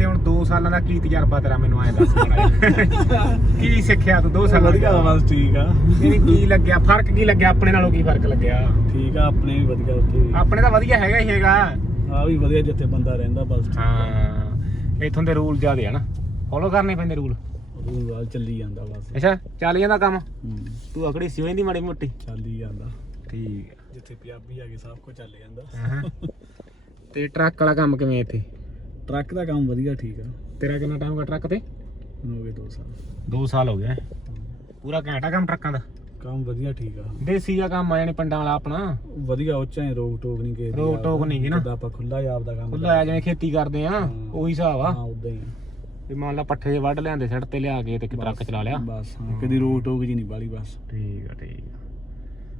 ਇੱਥੇ ਹੁਣ 2 ਸਾਲਾਂ ਦਾ ਕੀ ਤਜਰਬਾ ਤੇਰਾ ਮੈਨੂੰ ਐਂ ਦੱਸ ਮਾੜਾ ਜਿਹਾ। ਕੀ ਸਿੱਖਿਆ ਤੂੰ 2 ਸਾਲਾਂ ਵਧੀਆ ਦਾ ਬਸ ਠੀਕ ਆ। ਨਹੀਂ ਕੀ ਲੱਗਿਆ? ਫ਼ਰਕ ਕੀ ਲੱਗਿਆ? ਆਪਣੇ ਨਾਲੋਂ ਕੀ ਫ਼ਰਕ ਲੱਗਿਆ? ਠੀਕ ਆ ਆਪਣੇ ਵੀ ਵਧੀਆ ਉੱਥੇ ਵੀ। ਆਪਣੇ ਤਾਂ ਵਧੀਆ ਹੈਗਾ ਹੀ ਹੈਗਾ। ਆ ਵੀ ਵਧੀਆ ਜਿੱਥੇ ਬੰਦਾ ਰਹਿੰਦਾ ਬਸ। ਹਾਂ ਇਥੋਂ ਦੇ ਰੂਲ ਜ਼ਿਆਦੇ ਆ ਨਾ। ਫੋਲੋ ਕਰਨੇ ਪੈਂਦੇ ਰੂਲ। ਉਹ ਵਾਲ ਚੱਲੀ ਜਾਂਦਾ ਬਸ। ਅੱਛਾ ਚੱਲ ਜਾਂਦਾ ਕੰਮ? ਹੂੰ, ਤੂੰ ਅਕੜੀ ਸਿਵੇਂ ਦੀ ਮਾੜੀ ਮੋਟੀ? ਚੱਲੀ ਜਾਂਦਾ। ਠੀਕ। ਜਿੱਥੇ ਪੰਜਾਬੀ ਆ ਗਏ ਸਭ ਕੁਝ ਚੱਲ ਜਾਂਦਾ। ਤੇ ਟਰੱਕ ਵਾਲਾ ਕੰਮ ਕਿਵੇਂ ਇੱਥੇ? ਟਰੱਕ ਦਾ ਕੰਮ ਵਧੀਆ ਠੀਕ ਆ। ਤੇਰਾ ਕਿੰਨਾ ਟਾਈਮ ਹੋ ਗਿਆ ਟਰੱਕ ਤੇ? ਹੋ ਗਏ 2 ਸਾਲ। 2 ਸਾਲ ਹੋ ਗਏ। ਪੂਰਾ ਘੈਂਟਾ ਕੰਮ ਟਰੱਕਾਂ ਦਾ? ਕੰਮ ਵਧੀਆ ਠੀਕ ਆ। ਦੇਸੀ ਜਿਹਾ ਕੰਮ ਆ ਜਾਣੀ ਪਿੰਡਾਂ ਵਾਲਾ ਆਪਣਾ। ਵਧੀਆ ਉੱਚਾ ਹੀ ਰੋਕ ਟੋਕ ਨਹੀਂ ਕੇ ਰੋਕ ਟੋਕ ਨਹੀਂ ਗੀ ਨਾ। ਜਿੱਦਾਂ ਆਪਾਂ ਖੁੱਲਾ ਹੀ ਆਪਦਾ ਕੰਮ ਖੁੱਲਾ ਆ ਜਿਵੇਂ ਖੇਤੀ ਕਰਦੇ ਆ ਉਹੀ ਹਿਸਾਬ ਆ। ਹਾਂ ਉਦਾਂ ਹੀ ਆ। ਵੀ ਮੰਨ ਲਾ ਪੱਠੇ ਵੱਢ ਲਿਆਂਦੇ ਸੜ ਤੇ ਲਿਆ ਕੇ ਤੇ ਇੱਕ ਟਰੱਕ ਚਲਾ ਲਿਆ। ਬਸ ਹਾਂ ਕਦੀ ਰੋਕ ਟੋਕ ਜੀ ਨਹੀਂ ਬਾਲੀ ਬਸ। ਠੀਕ ਆ ਠੀਕ ਆ।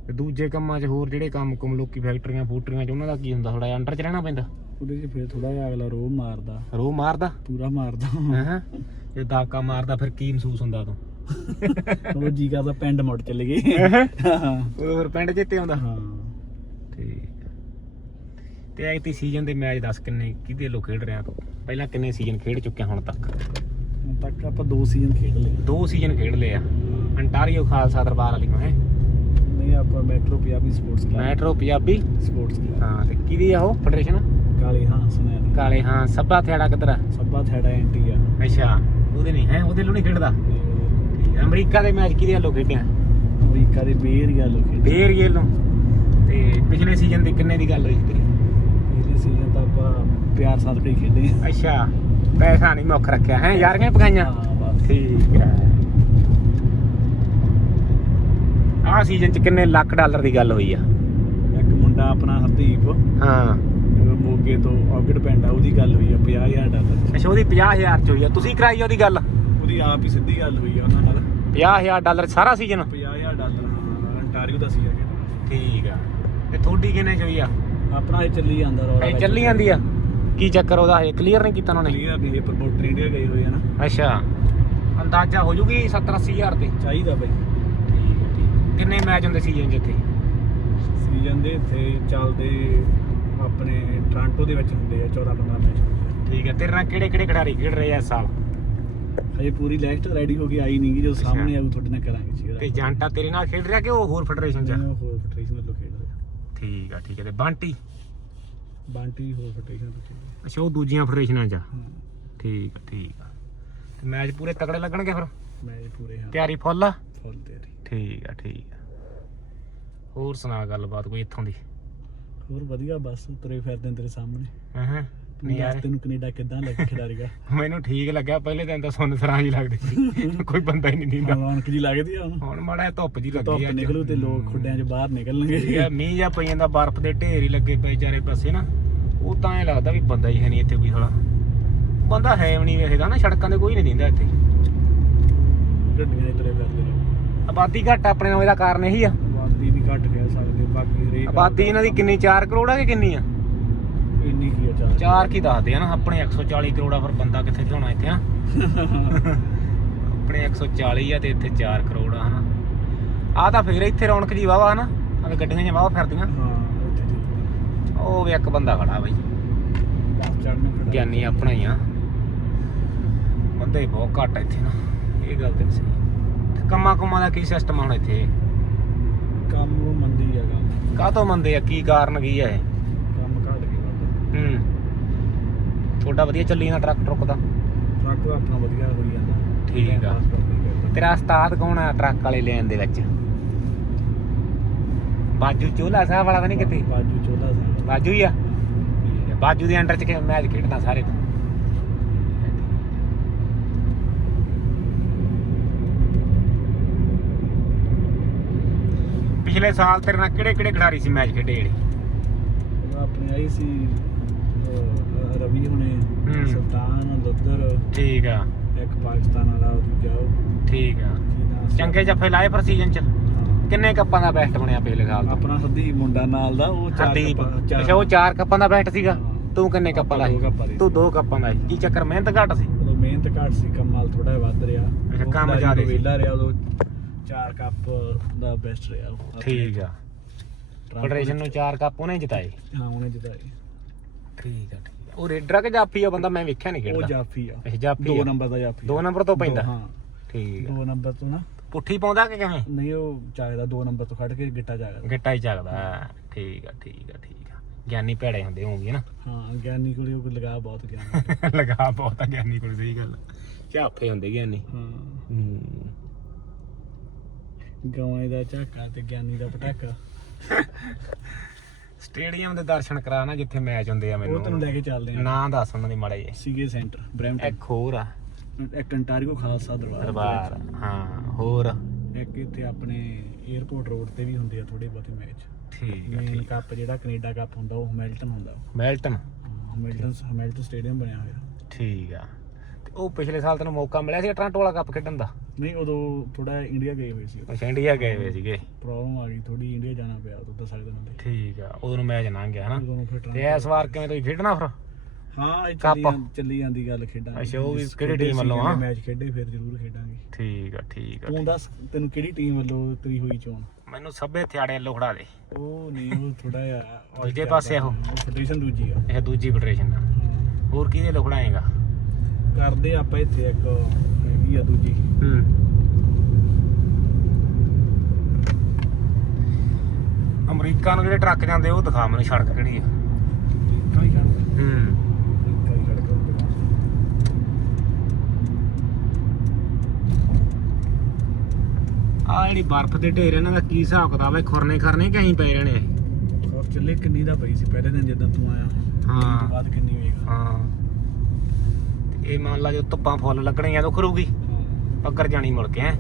ਤੇ ਦੂਜੇ ਕੰਮਾਂ 'ਚ ਹੋਰ ਜਿਹੜੇ ਕੰਮ ਕੁਮ ਲੋਕੀ ਫੈਕਟਰੀਆਂ ਫੂਟਰੀਆਂ 'ਚ ਉਹਨਾਂ ਦਾ ਕੀ ਹੁੰਦਾ? ਥੋੜਾ ਅੰਡਰ 'ਚ ਰਹਿਣਾ ਪੈਂਦਾ। ਉਹਦੇ 'ਚ ਫਿਰ ਥੋੜਾ ਜਿਹਾ ਅਗਲਾ ਰੋਹ ਮਾਰਦਾ। ਰੋ ਮਾਰਦਾ? ਪੂਰਾ ਮਾਰਦਾ। ਹਾਂ? ਜੇ ਦਾਕਾ ਮਾਰਦਾ ਫਿਰ ਕੀ ਮਹਿਸੂਸ ਹੁੰਦਾ ਤੂੰ? ਉਹ ਜੀ ਕਰਦਾ ਪਿੰਡ ਮੁੜ ਚੱਲ ਗਏ। ਹਾਂ? ਹਾਂ। ਉਹ ਫਿਰ ਪਿੰਡ ਜਿੱਤੇ ਆਉਂਦਾ? ਹਾਂ। ਠੀਕ ਆ। ਤੇ ਐਤੀ ਸੀਜ਼ਨ ਦੇ ਮੈਚ ਦੱਸ ਕਿੰਨੇ ਕਿਹਦੇ ਲੋ ਖੇਡ ਰਿਹਾ ਤੂੰ? ਪਹਿਲਾਂ ਕਿੰਨੇ ਸੀਜ਼ਨ ਖੇਡ ਚੁੱਕਿਆ ਹੁਣ ਤੱਕ? ਹੁਣ ਤੱਕ ਆਪਾਂ ਦੋ ਸੀਜ਼ਨ ਖੇਡ ਲਏ। ਦੋ ਸੀਜ਼ਨ ਖੇਡ ਲਏ ਆ। ਅੰਟਾਰੀਓ ਖਾਲਸਾ ਦਰਬਾਰ ਵਾਲੀ ਮੈਂ ਨਹੀਂ ਆਪਾਂ metro Punjabi sports club metro Punjabi sports club ਹਾਂ ਤੇ ਕਿਹਦੀ ਆ ਉਹ? ਫੈਡਰੇਸ਼ਨ ਕਾਲੀ ਹਾਂ ਸੁਣਿਆ ਨੀ। ਕਾਲੇ ਹਾਂ ਸੱਬਾ ਥਿਆੜਾ ਕਿੱਧਰ ਆ? ਸੱਬਾ ਥੈੜਾ ਐਂਟੀ ਆ। ਅੱਛਾ ਉਹਦੇ ਨਹੀਂ ਹੈ ਉਹਦੇ ਲੋ ਨਹੀਂ ਖੇਡਦਾ? ਆ। ਅਮਰੀਕਾ ਦੇ ਮੈਚ ਕਿਹਦੇ ਵੱਲੋਂ ਖੇਡਿਆ? ਅਮਰੀਕਾ ਦੇ ਬੇਰ ਗੱਲ ਹੋ ਖੇਡੀ ਫੇਰ ਇਹ ਲੋ ਤੇ ਪਿਛਲੇ ਸੀਜ਼ਨ ਦੀ ਕਿੰਨੇ ਦੀ ਗੱਲ ਹੋਈ ਸੀ? ਤੇਰੀ ਇਹਦੇ ਸੀਜ਼ਨ ਤਾਂ ਆਪਾਂ ਪਿਆਰ ਸਾਥ ਕੇ ਖੇਡੇ। ਅੱਛਾ ਪੈਸਾ ਨਹੀਂ ਮੁੱਖ ਰੱਖਿਆ ਹੈ? ਯਾਰੀਆਂ ਪਕਾਈਆਂ? ਹਾਂ ਬਸ। ਠੀਕ ਹੈ। ਆਹ ਸੀਜ਼ਨ ਚ ਕਿੰਨੇ ਲੱਖ ਡਾਲਰ ਦੀ ਗੱਲ ਹੋਈ ਆ? ਇੱਕ ਮੁੰਡਾ ਆਪਣਾ ਹਰਦੀਪ। ਹਾਂ। ਮੋਗੇ ਤੋਂ ਔਗੜ ਪਿੰਡ ਆ ਉਹਦੀ ਗੱਲ ਹੋਈ ਆ 50000 ਡਾਲਰ ਅੱਛਾ ਉਹਦੀ 50000 ਚ ਹੋਈ ਆ। ਤੁਸੀਂ ਕਰਾਈ ਉਹਦੀ ਗੱਲ? ਉਹਦੀ ਆਪ ਹੀ ਸਿੱਧੀ ਗੱਲ ਹੋਈ ਆ ਉਹਨਾਂ ਨਾਲ। 50000 ਡਾਲਰ ਸਾਰਾ ਸੀਜ਼ਨ? 50000 ਡਾਲਰ ਹਾਂ ਅੰਟਾਰੀਓ ਦਾ ਸੀ ਖੇਡਣਾ ਠੀਕ ਆ। ਤੇ ਤੁਹਾਡੀ ਕਿੰਨੇ ਚ ਹੋਈ ਆ? ਆਪਣਾ ਇਹ ਚੱਲੀ ਜਾਂਦਾ ਰੌਲਾ ਇਹ ਚੱਲੀ ਜਾਂਦੀ। ਆ? ਕੀ ਚੱਕਰ ਉਹਦਾ? ਇਹ ਕਲੀਅਰ ਨਹੀਂ ਕੀਤਾ ਉਹਨਾਂ? ਨੇ ਕਲੀਅਰ ਨਹੀਂ ਇਹ ਪ੍ਰਮੋਟਰ ਇੰਡੀਆ ਗਏ ਹੋਏ ਆ ਨਾ। ਅੱਛਾ। ਅੰਦਾਜ਼ਾ ਹੋ ਜੂਗੀ 70 80000 ਤੇ? ਚਾਹੀਦਾ ਬਈ। ਠੀਕ ਠੀਕ ਕਿੰਨੇ ਮੈਚ ਹੁੰਦੇ ਸੀਜ਼ਨ ਇੱਥੇ? ਸੀਜ਼ਨ ਦੇ ਇੱਥੇ ਚੱਲਦੇ ਆਪਣੇ ਟ੍ਰਾਂਟੋ ਦੇ ਵਿੱਚ ਹੁੰਦੇ ਆ 14 15 ਮੈਚ ਠੀਕ ਹੈ ਤੇਰੇ ਨਾਲ ਕਿਹੜੇ ਕਿਹੜੇ ਖਿਡਾਰੀ ਖੇਡ ਰਹੇ ਆ ਇਸ ਸਾਲ? ਹਜੇ ਪੂਰੀ ਲਿਸਟ ਰੈਡੀ ਹੋ ਗਈ ਆਈ ਨਹੀਂ ਗੀ ਅੱਛਾ। ਸਾਹਮਣੇ ਆਊ ਤੁਹਾਡੇ ਨਾਲ ਕਰਾਂਗੇ ਜੀ। ਤੇ ਜਾਂਟਾ ਤੇਰੇ ਨਾਲ ਖੇਡ ਰਿਹਾ ਕਿ ਉਹ ਹੋਰ ਫੈਡਰੇਸ਼ਨ ਚ? ਆ? ਹੋਰ ਫੈਡਰੇਸ਼ਨ ਵੱਲੋਂ ਖੇਡ ਰਿਹਾ। ਠੀਕ ਆ ਠੀਕ ਹੈ ਤੇ ਬੰਟੀ? ਬਾਂਟੀ ਹੋਰ ਫੈਡਰੇਸ਼ਨ ਵੱਲੋਂ ਖੇਡ ਰਿਹਾ। ਅੱਛਾ ਉਹ ਦੂਜੀਆਂ ਫੈਡਰੇਸ਼ਨਾਂ ਚ ਆ। ਹਾਂ। ਠੀਕ ਆ ਠੀਕ ਆ। ਤੇ ਮੈਚ ਪੂਰੇ ਤਕੜੇ ਲੱਗਣਗੇ ਫਿਰ? ਮੈਚ ਪੂਰੇ ਹਾਂ। ਤਿਆਰੀ ਫੁੱਲ? ਆ ਫੁੱਲ ਤਿਆਰੀ। ਠੀਕ ਆ ਠੀਕ ਆ। ਹੋਰ ਸੁਣਾ ਗੱਲਬਾਤ ਕੋਈ ਇੱਥੋਂ ਦੀ? ਹੋਰ ਵਧੀਆ ਬਸ ਤੁਰੇ ਫਿਰਦੇ ਤੇਰੇ ਸਾਹਮਣੇ। ਹਾਂ ਹਾਂ ਦੱਸ ਤੈਨੂੰ ਕੈਨੇਡਾ ਕਿੱਦਾਂ ਲੱਗ ਖਿਡਾਰੀਗਾ ਮੈਨੂੰ ਠੀਕ ਲੱਗਿਆ ਪਹਿਲੇ ਦਿਨ ਤਾਂ ਸੁੰਨ ਸਰਾਂ ਜੀ ਲੱਗਦੀ ਸੀ। ਕੋਈ ਬੰਦਾ ਹੀ ਨਹੀਂ ਦਿੰਦਾ। ਰੌਣਕ ਜੀ ਲੱਗਦੀ ਆ ਹੁਣ। ਮਾੜਾ ਧੁੱਪ ਜੀ ਲੱਗੀ ਧੁੱਪ ਆ ਅੱਜ। ਨਿਕਲੂ ਤੇ ਲੋਕ ਖੁੱਡਿਆਂ 'ਚ ਬਾਹਰ ਨਿਕਲਣਗੇ। ਮੀਂਹ ਜਾਂ ਪਈ ਜਾਂਦਾ ਬਰਫ਼ ਦੇ ਢੇਰ ਹੀ ਲੱਗੇ ਪਏ ਚਾਰੇ ਪਾਸੇ ਨਾ। ਉਹ ਤਾਂ ਐ ਲੱਗਦਾ ਵੀ ਬੰਦਾ ਹੀ ਹੈ ਨਹੀਂ ਇੱਥੇ ਕੋਈ ਸਾਲਾ। ਬੰਦਾ ਹੈ ਵੀ ਨਹੀਂ ਵੇਖਦਾ ਨਾ ਸੜਕਾਂ ਤੇ ਕੋਈ ਨਹੀਂ ਦਿੰਦਾ ਇੱਥੇ। ਗੱਡੀਆਂ 'ਚ ਤੁਰੇ ਫਿਰਦੇ ਨੇ ਆਬਾਦੀ ਘੱਟ ਆਪਣੇ ਨਾਲ ਇਹਦਾ ਕਾਰਨ ਇਹੀ ਆ। ਆਬਾਦੀ ਵੀ ਘੱਟ ਕਹਿ ਸਕਦੇ ਬਾਕੀ ਹਰੇਕ ਆਬਾਦੀ ਇਹਨਾਂ ਦੀ ਕਿੰਨੀ 4 ਕਰੋੜ ਆ ਕਿ ਕਿੰਨੀ ਆ? ਇੰਨੀ ਕੀ ਆ ਚਾਰ? 4 ਕੀ ਦੱਸਦੇ ਆ ਨਾ ਆਪਣੇ 140 ਕਰੋੜ ਆ ਫਿਰ ਬੰਦਾ ਕਿੱਥੇ ਥਿਆਉਣਾ ਇੱਥੇ ਆ? ਆਪਣੇ 140 ਆ ਤੇ ਇੱਥੇ 4 ਕਰੋੜ ਆ ਹਨਾ? ਆ ਤਾਂ ਫੇਰ ਇੱਥੇ ਰੌਣਕ ਜੀ ਵਾਵਾ ਹਨਾ? ਆ ਗੱਡੀਆਂ ਜਿਹਾ ਵਾਵਾ ਫਿਰਦੀਆਂ। ਉਹ ਵੀ ਇੱਕ ਬੰਦਾ ਖੜਾ ਬਈ। ਗਿਆਨੀ ਆਪਣਾ ਹੀ ਆ। ਬੰਦੇ ਬਹੁਤ ਘੱਟ ਇੱਥੇ ਨਾ। ਇਹ ਗੱਲ ਤੇ ਸਹੀ। ਕੰਮਾਂ ਕੁਮਾਂ ਦਾ ਕੀ ਸਿਸਟਮ ਆ ਹੁਣ ਇੱਥੇ? ਕੰਮ ਉਹ ਮੰਦੀ ਆ ਕੰਮ ਕਾਹਤੋਂ ਮੰਦੇ ਆ? ਕੀ ਕਾਰਨ ਕੀ ਆ ਇਹ? ਕੰਮ ਘੱਟ ਗਿਆ ਵੱਧ ਹੂੰ। ਤੁਹਾਡਾ ਵਧੀਆ ਚੱਲੀ ਜਾਂਦਾ ਟਰੱਕ ਟਰੁੱਕ ਦਾ? ਟਰੱਕ ਦਾ ਆਪਣਾ ਵਧੀਆ ਹੋਈ ਜਾਂਦਾ। ਠੀਕ ਆ। Time pass ਕਰਦੇ ਕਰਦੇ। ਤੇਰਾ ਉਸਤਾਦ ਕੌਣ ਆ ਟਰੱਕ ਵਾਲੇ ਲੈਣ ਦੇ ਵਿੱਚ? ਬਾਜੂ ਚੋਲਾ ਸਾਹਿਬ ਵਾਲਾ ਤਾਂ ਨਹੀਂ ਕਿਤੇ? ਬਾਜੂ ਚੋਲਾ ਸਾਹਿਬ। ਬਾਜੂ ਹੀ ਆ? ਠੀਕ ਆ। ਬਾਜੂ ਦੇ ਅੰਡਰ ਚ ਕਿ ਮੈਚ ਖੇਡਦਾ ਸਾਰੇ। ਤੋਂ ਪਿਛਲੇ ਸਾਲ ਤੇਰੇ ਨਾਲ ਕਿਹੜੇ ਕਿਹੜੇ ਖਿਡਾਰੀ ਸੀ ਮੈਚ ਖੇਡੇ ਜਿਹੜੇ? ਆਪਣੀ ਆਈ ਸੀ ਅਹ, ਰਵੀ ਹੁਣੇ ਹੂੰ। ਸੁਲਤਾਨ ਦੁੱਧਰ ਠੀਕ ਆ। ਇੱਕ ਪਾਕਿਸਤਾਨ ਵਾਲਾ ਉਹ ਦੂਜਾ ਉਹ। ਠੀਕ ਆ। ਕੀ ਨਾਂ ਸੀ? ਚੰਗੇ ਜੱਫੇ ਲਾਏ ਫਿਰ ਸੀਜ਼ਨ ਚ? ਹਾਂ। ਕਿੰਨੇ ਕੱਪਾਂ ਦਾ ਬੈਸਟ ਬਣਿਆ ਪਿਛਲੇ ਸਾਲ ਤੋਂ? ਆਪਣਾ ਹਰਦੀਪ ਮੁੰਡਾ ਨਾਲ ਦਾ ਉਹ ਚਾਰ ਹਰਦੀਪ। ਕੱਪਾਂ- ਚਾਰ- ਅੱਛਾ ਉਹ ਚਾਰ ਕੱਪਾਂ ਦਾ ਬੈਸਟ ਸੀਗਾ? ਹਾਂ। ਤੂੰ ਕਿੰਨੇ ਕੱਪਾਂ ਦਾ ਆਪਾਂ ਸੀ ਦੋ ਕੱਪਾਂ ਦੇ ਤੂੰ। ਦੋ ਕੱਪਾਂ ਦਾ ਸੀ ਕੀ ਚੱਕਰ? ਮਿਹਨਤ ਘੱਟ ਸੀ? ਉਦੋਂ ਮਿਹਨਤ ਘੱਟ ਸੀ ਕੰਮਾਲ ਥੋੜਾ ਜਿਹਾ ਵੱਧ ਰਿਹਾ। ਅੱਛਾ, ਕੰਮ ਜ਼ਿਆਦੇ ਸੀ। ਵਿਹਲਾ ਰਿਹਾ ਉਦੋਂ ਚਾਰ ਕੱਪ ਦਾ ਬੈਸਟ ਰਿਹਾ। ਉਹ। ਠੀਕ ਆ। ਫੈਡਰੇਸ਼ਨ ਨੂੰ ਚਾਰ ਕੱਪ ਉਹਨੇ ਜਿਤਾਏ। ਹਾਂ ਉਹਨੇ ਜਿਤਾਏ। ਠੀਕ ਆ ਠੀਕ ਉਹ ਰੇਡਰ ਆ ਕਿ ਜਾਫੀ ਆ ਬੰਦਾ? ਮੈਂ ਵੇਖਿਆ ਨਹੀਂ ਉਹ ਖੇਡਦਾ ਜਾਫੀ ਆ। ਇਹ ਜਾਫੀ ਦੋ ਆ। ਨੰਬਰ ਦਾ ਜਾਫੀ ਦੋ ਨੰਬਰ ਤੋਂ ਪੈਂਦਾ। ਹਾਂ। ਠੀਕ ਆ। ਦੋ ਨੰਬਰ ਤੋਂ ਨਾ। ਪੁੱਠੀ ਪਾਉਂਦਾ ਕਿ ਕਿਵੇਂ? ਨਹੀਂ ਉਹ ਚਾਹਦਾ ਦੋ ਨੰਬਰ ਤੋਂ ਖੜ ਕੇ ਗਿੱਟਾ ਜਾਗਦਾ। ਗਿੱਟਾ ਹੀ ਚੱਕਦਾ ਠੀਕ ਆ ਠੀਕ ਆ ਠੀਕ ਆ। ਗਿਆਨੀ ਭੈੜੇ ਹੁੰਦੇ ਹੋਣਗੇ ਨਾ। ਹਾਂ ਗਿਆਨੀ ਕੋਲੇ ਉਹ ਲਗਾ ਬਹੁਤ ਗਿਆਨ। ਲਗਾ ਬਹੁਤ ਆ ਗਿਆਨੀ ਕੋਲ ਸਹੀ ਗੱਲ ਝਾਫੇ ਹੁੰਦੇ ਗਿਆਨੀ। ਹਾਂ। ਹੂੰ। ਗਵਾਂ ਦਾ ਝਾਕਾ ਤੇ ਗਿਆਨੀ ਦਾ ਪਟਾਕਾ। ਸਟੇਡੀਅਮ ਦੇ ਦਰਸ਼ਨ ਕਰਾਣਾ ਜਿੱਥੇ ਮੈਚ ਹੁੰਦੇ ਆ ਉਹ ਤੈਨੂੰ ਮੈਨੂੰ ਲੈ ਕੇ ਚੱਲਦੇ ਆ। ਨਾਂ ਦੱਸ ਉਹਨਾਂ ਦੀ ਮਾੜੇ ਜੇ ਸੀਗੇ ਸੈਂਟਰ ਬ੍ਰੈਂਟਨ। ਇੱਕ ਹੋਰ ਆ। ਇੱਕ ਅੰਟਾਰੀਓ ਖਾਲਸਾ ਦਰਬਾਰ। ਦਰਬਾਰ ਹਾਂ ਹੋਰ। ਇੱਕ ਇੱਥੇ ਆਪਣੇ 에어ਪੋਰਟ ਰੋਡ ਤੇ ਵੀ ਹੁੰਦੇ ਆ ਥੋੜੇ ਬਹੁਤੇ ਮੈਚ। ਠੀਕ ਆ ਮੇਨ ਠੀਕ ਕੱਪ ਜਿਹੜਾ ਕੈਨੇਡਾ ਕੱਪ ਹੁੰਦਾ ਉਹ ਹੈਮਿਲਟਨ ਹੁੰਦਾ। ਮੈਲਟਨ ਹੈਮਿਲਟਨ ਹੈਮਿਲਟਨ ਸਟੇਡੀਅਮ ਬਣਿਆ ਹੋਇਆ। ਠੀਕ ਆ। ਤੇ ਉਹ ਪਿਛਲੇ ਸਾਲ ਤੈਨੂੰ ਮੌਕਾ ਮਿਲਿਆ ਸੀ ਟ੍ਰਾਂਟੋ ਵਾਲਾ ਕੱਪ ਖੇਡਣ ਦਾ? ਨਹੀਂ ਉਦੋਂ ਥੋੜਾ ਇੰਡੀਆ ਗਏ ਹੋਏ ਸੀ ਅੱਛਾ ਇੰਡੀਆ ਗਏ ਹੋਏ ਸੀਗੇ। ਪ੍ਰੋਬਲਮ ਆ ਗਈ ਥੋੜੀ ਇੰਡੀਆ ਜਾਣਾ ਪਿਆ ਉਦੋਂ ਦਸ ਸਾਲ ਦਿਨਾਂ ਦੇ ਠੀਕ ਆ ਉਦੋਂ ਨੂੰ ਮੈਚ ਲੰਘ ਗਿਆ ਹਨਾ? ਉਦੋਂ ਨੂੰ ਫਿਰ ਤੇ ਇਸ ਵਾਰ ਕਿਵੇਂ ਤੁਸੀਂ ਖੇਡਣਾ ਫਿਰ? ਹਾਂ ਇਹ। ਚੱਲੀ ਜਾਂਦੀ ਗੱਲ ਖੇਡਾਂ ਅੱਛਾ, ਉਹ ਵੀ ਕਿਹੜੀ team ਵੱਲੋਂ ਆ? ਮੈਚ ਖੇਡੇ ਫਿਰ ਜ਼ਰੂਰ ਖੇਡਾਂਗੇ। ਠੀਕ ਆ ਠੀਕ ਆ ਤੂੰ ਦੱਸ ਤੈਨੂੰ ਕਿਹੜੀ ਟੀਮ ਵੱਲੋਂ ਤੇਰੀ ਹੋਈ ਚੋਣ? ਮੈਨੂੰ ਸਭੇ ਥਿਆੜੇ ਵੱਲੋਂ ਖੜਾ ਦੇ। ਉਹ ਨਹੀਂ ਉਹ ਥੋੜਾ ਜਿਹਾ ਦੂਜੇ ਪਾਸੇ ਆ ਉਹ? ਫੈਡਰੇਸ਼ਨ ਦੂਜੀ ਆ। ਇਹ ਦੂਜੀ ਫੈਡਰੇਸ਼ਨ ਹਾਂ। ਹੋਰ ਕਿਹਦੇ ਵੱਲੋਂ ਖੜਾਏਗਾ? ਕਰਦੇ ਆਪਾਂ ਇੱਥੇ ਇੱਕ ਹੈਗੀ ਆ ਦੂਜੀ। ਹੂੰ। ਅਮਰੀਕਾ ਨੂੰ ਜਿਹੜੇ ਟਰੱਕ ਜਾਂਦੇ ਉਹ ਦਿਖਾ ਮੈਨੂੰ ਸੜਕ ਕਿਹੜੀ ਆ। ਹੂੰ ਆ ਜਿਹੜੀ ਬਰਫ਼ ਦੇ ਢੇਰ ਇਹਨਾਂ ਦਾ ਕੀ ਹਿਸਾਬ ਕਿਤਾਬ ਹੈ ਖੁਰਨੇ ਖਰਨੇ ਕਹੀਂ ਪਏ ਰਹਿਣੇ ਆ? ਔਰ ਚੱਲੇ ਕਿੰਨੀ ਦਾ ਪਈ ਸੀ ਪਹਿਲੇ ਦਿਨ ਜਦੋਂ ਤੂੰ ਆਇਆ। ਹਾਂ। ਬਾਅਦ ਕਿੰਨੀ ਵੇਖ ਹਾਂ। ਇਹ ਮੰਨ ਲਾ ਜੋ ਧੁੱਪਾਂ ਫੁੱਲ ਲੱਗਣੀਆਂ ਤਾਂ ਖਰੂਗੀ ਪੱਕਰ ਜਾਣੀ ਮੁੜ ਕੇ ਹੈ।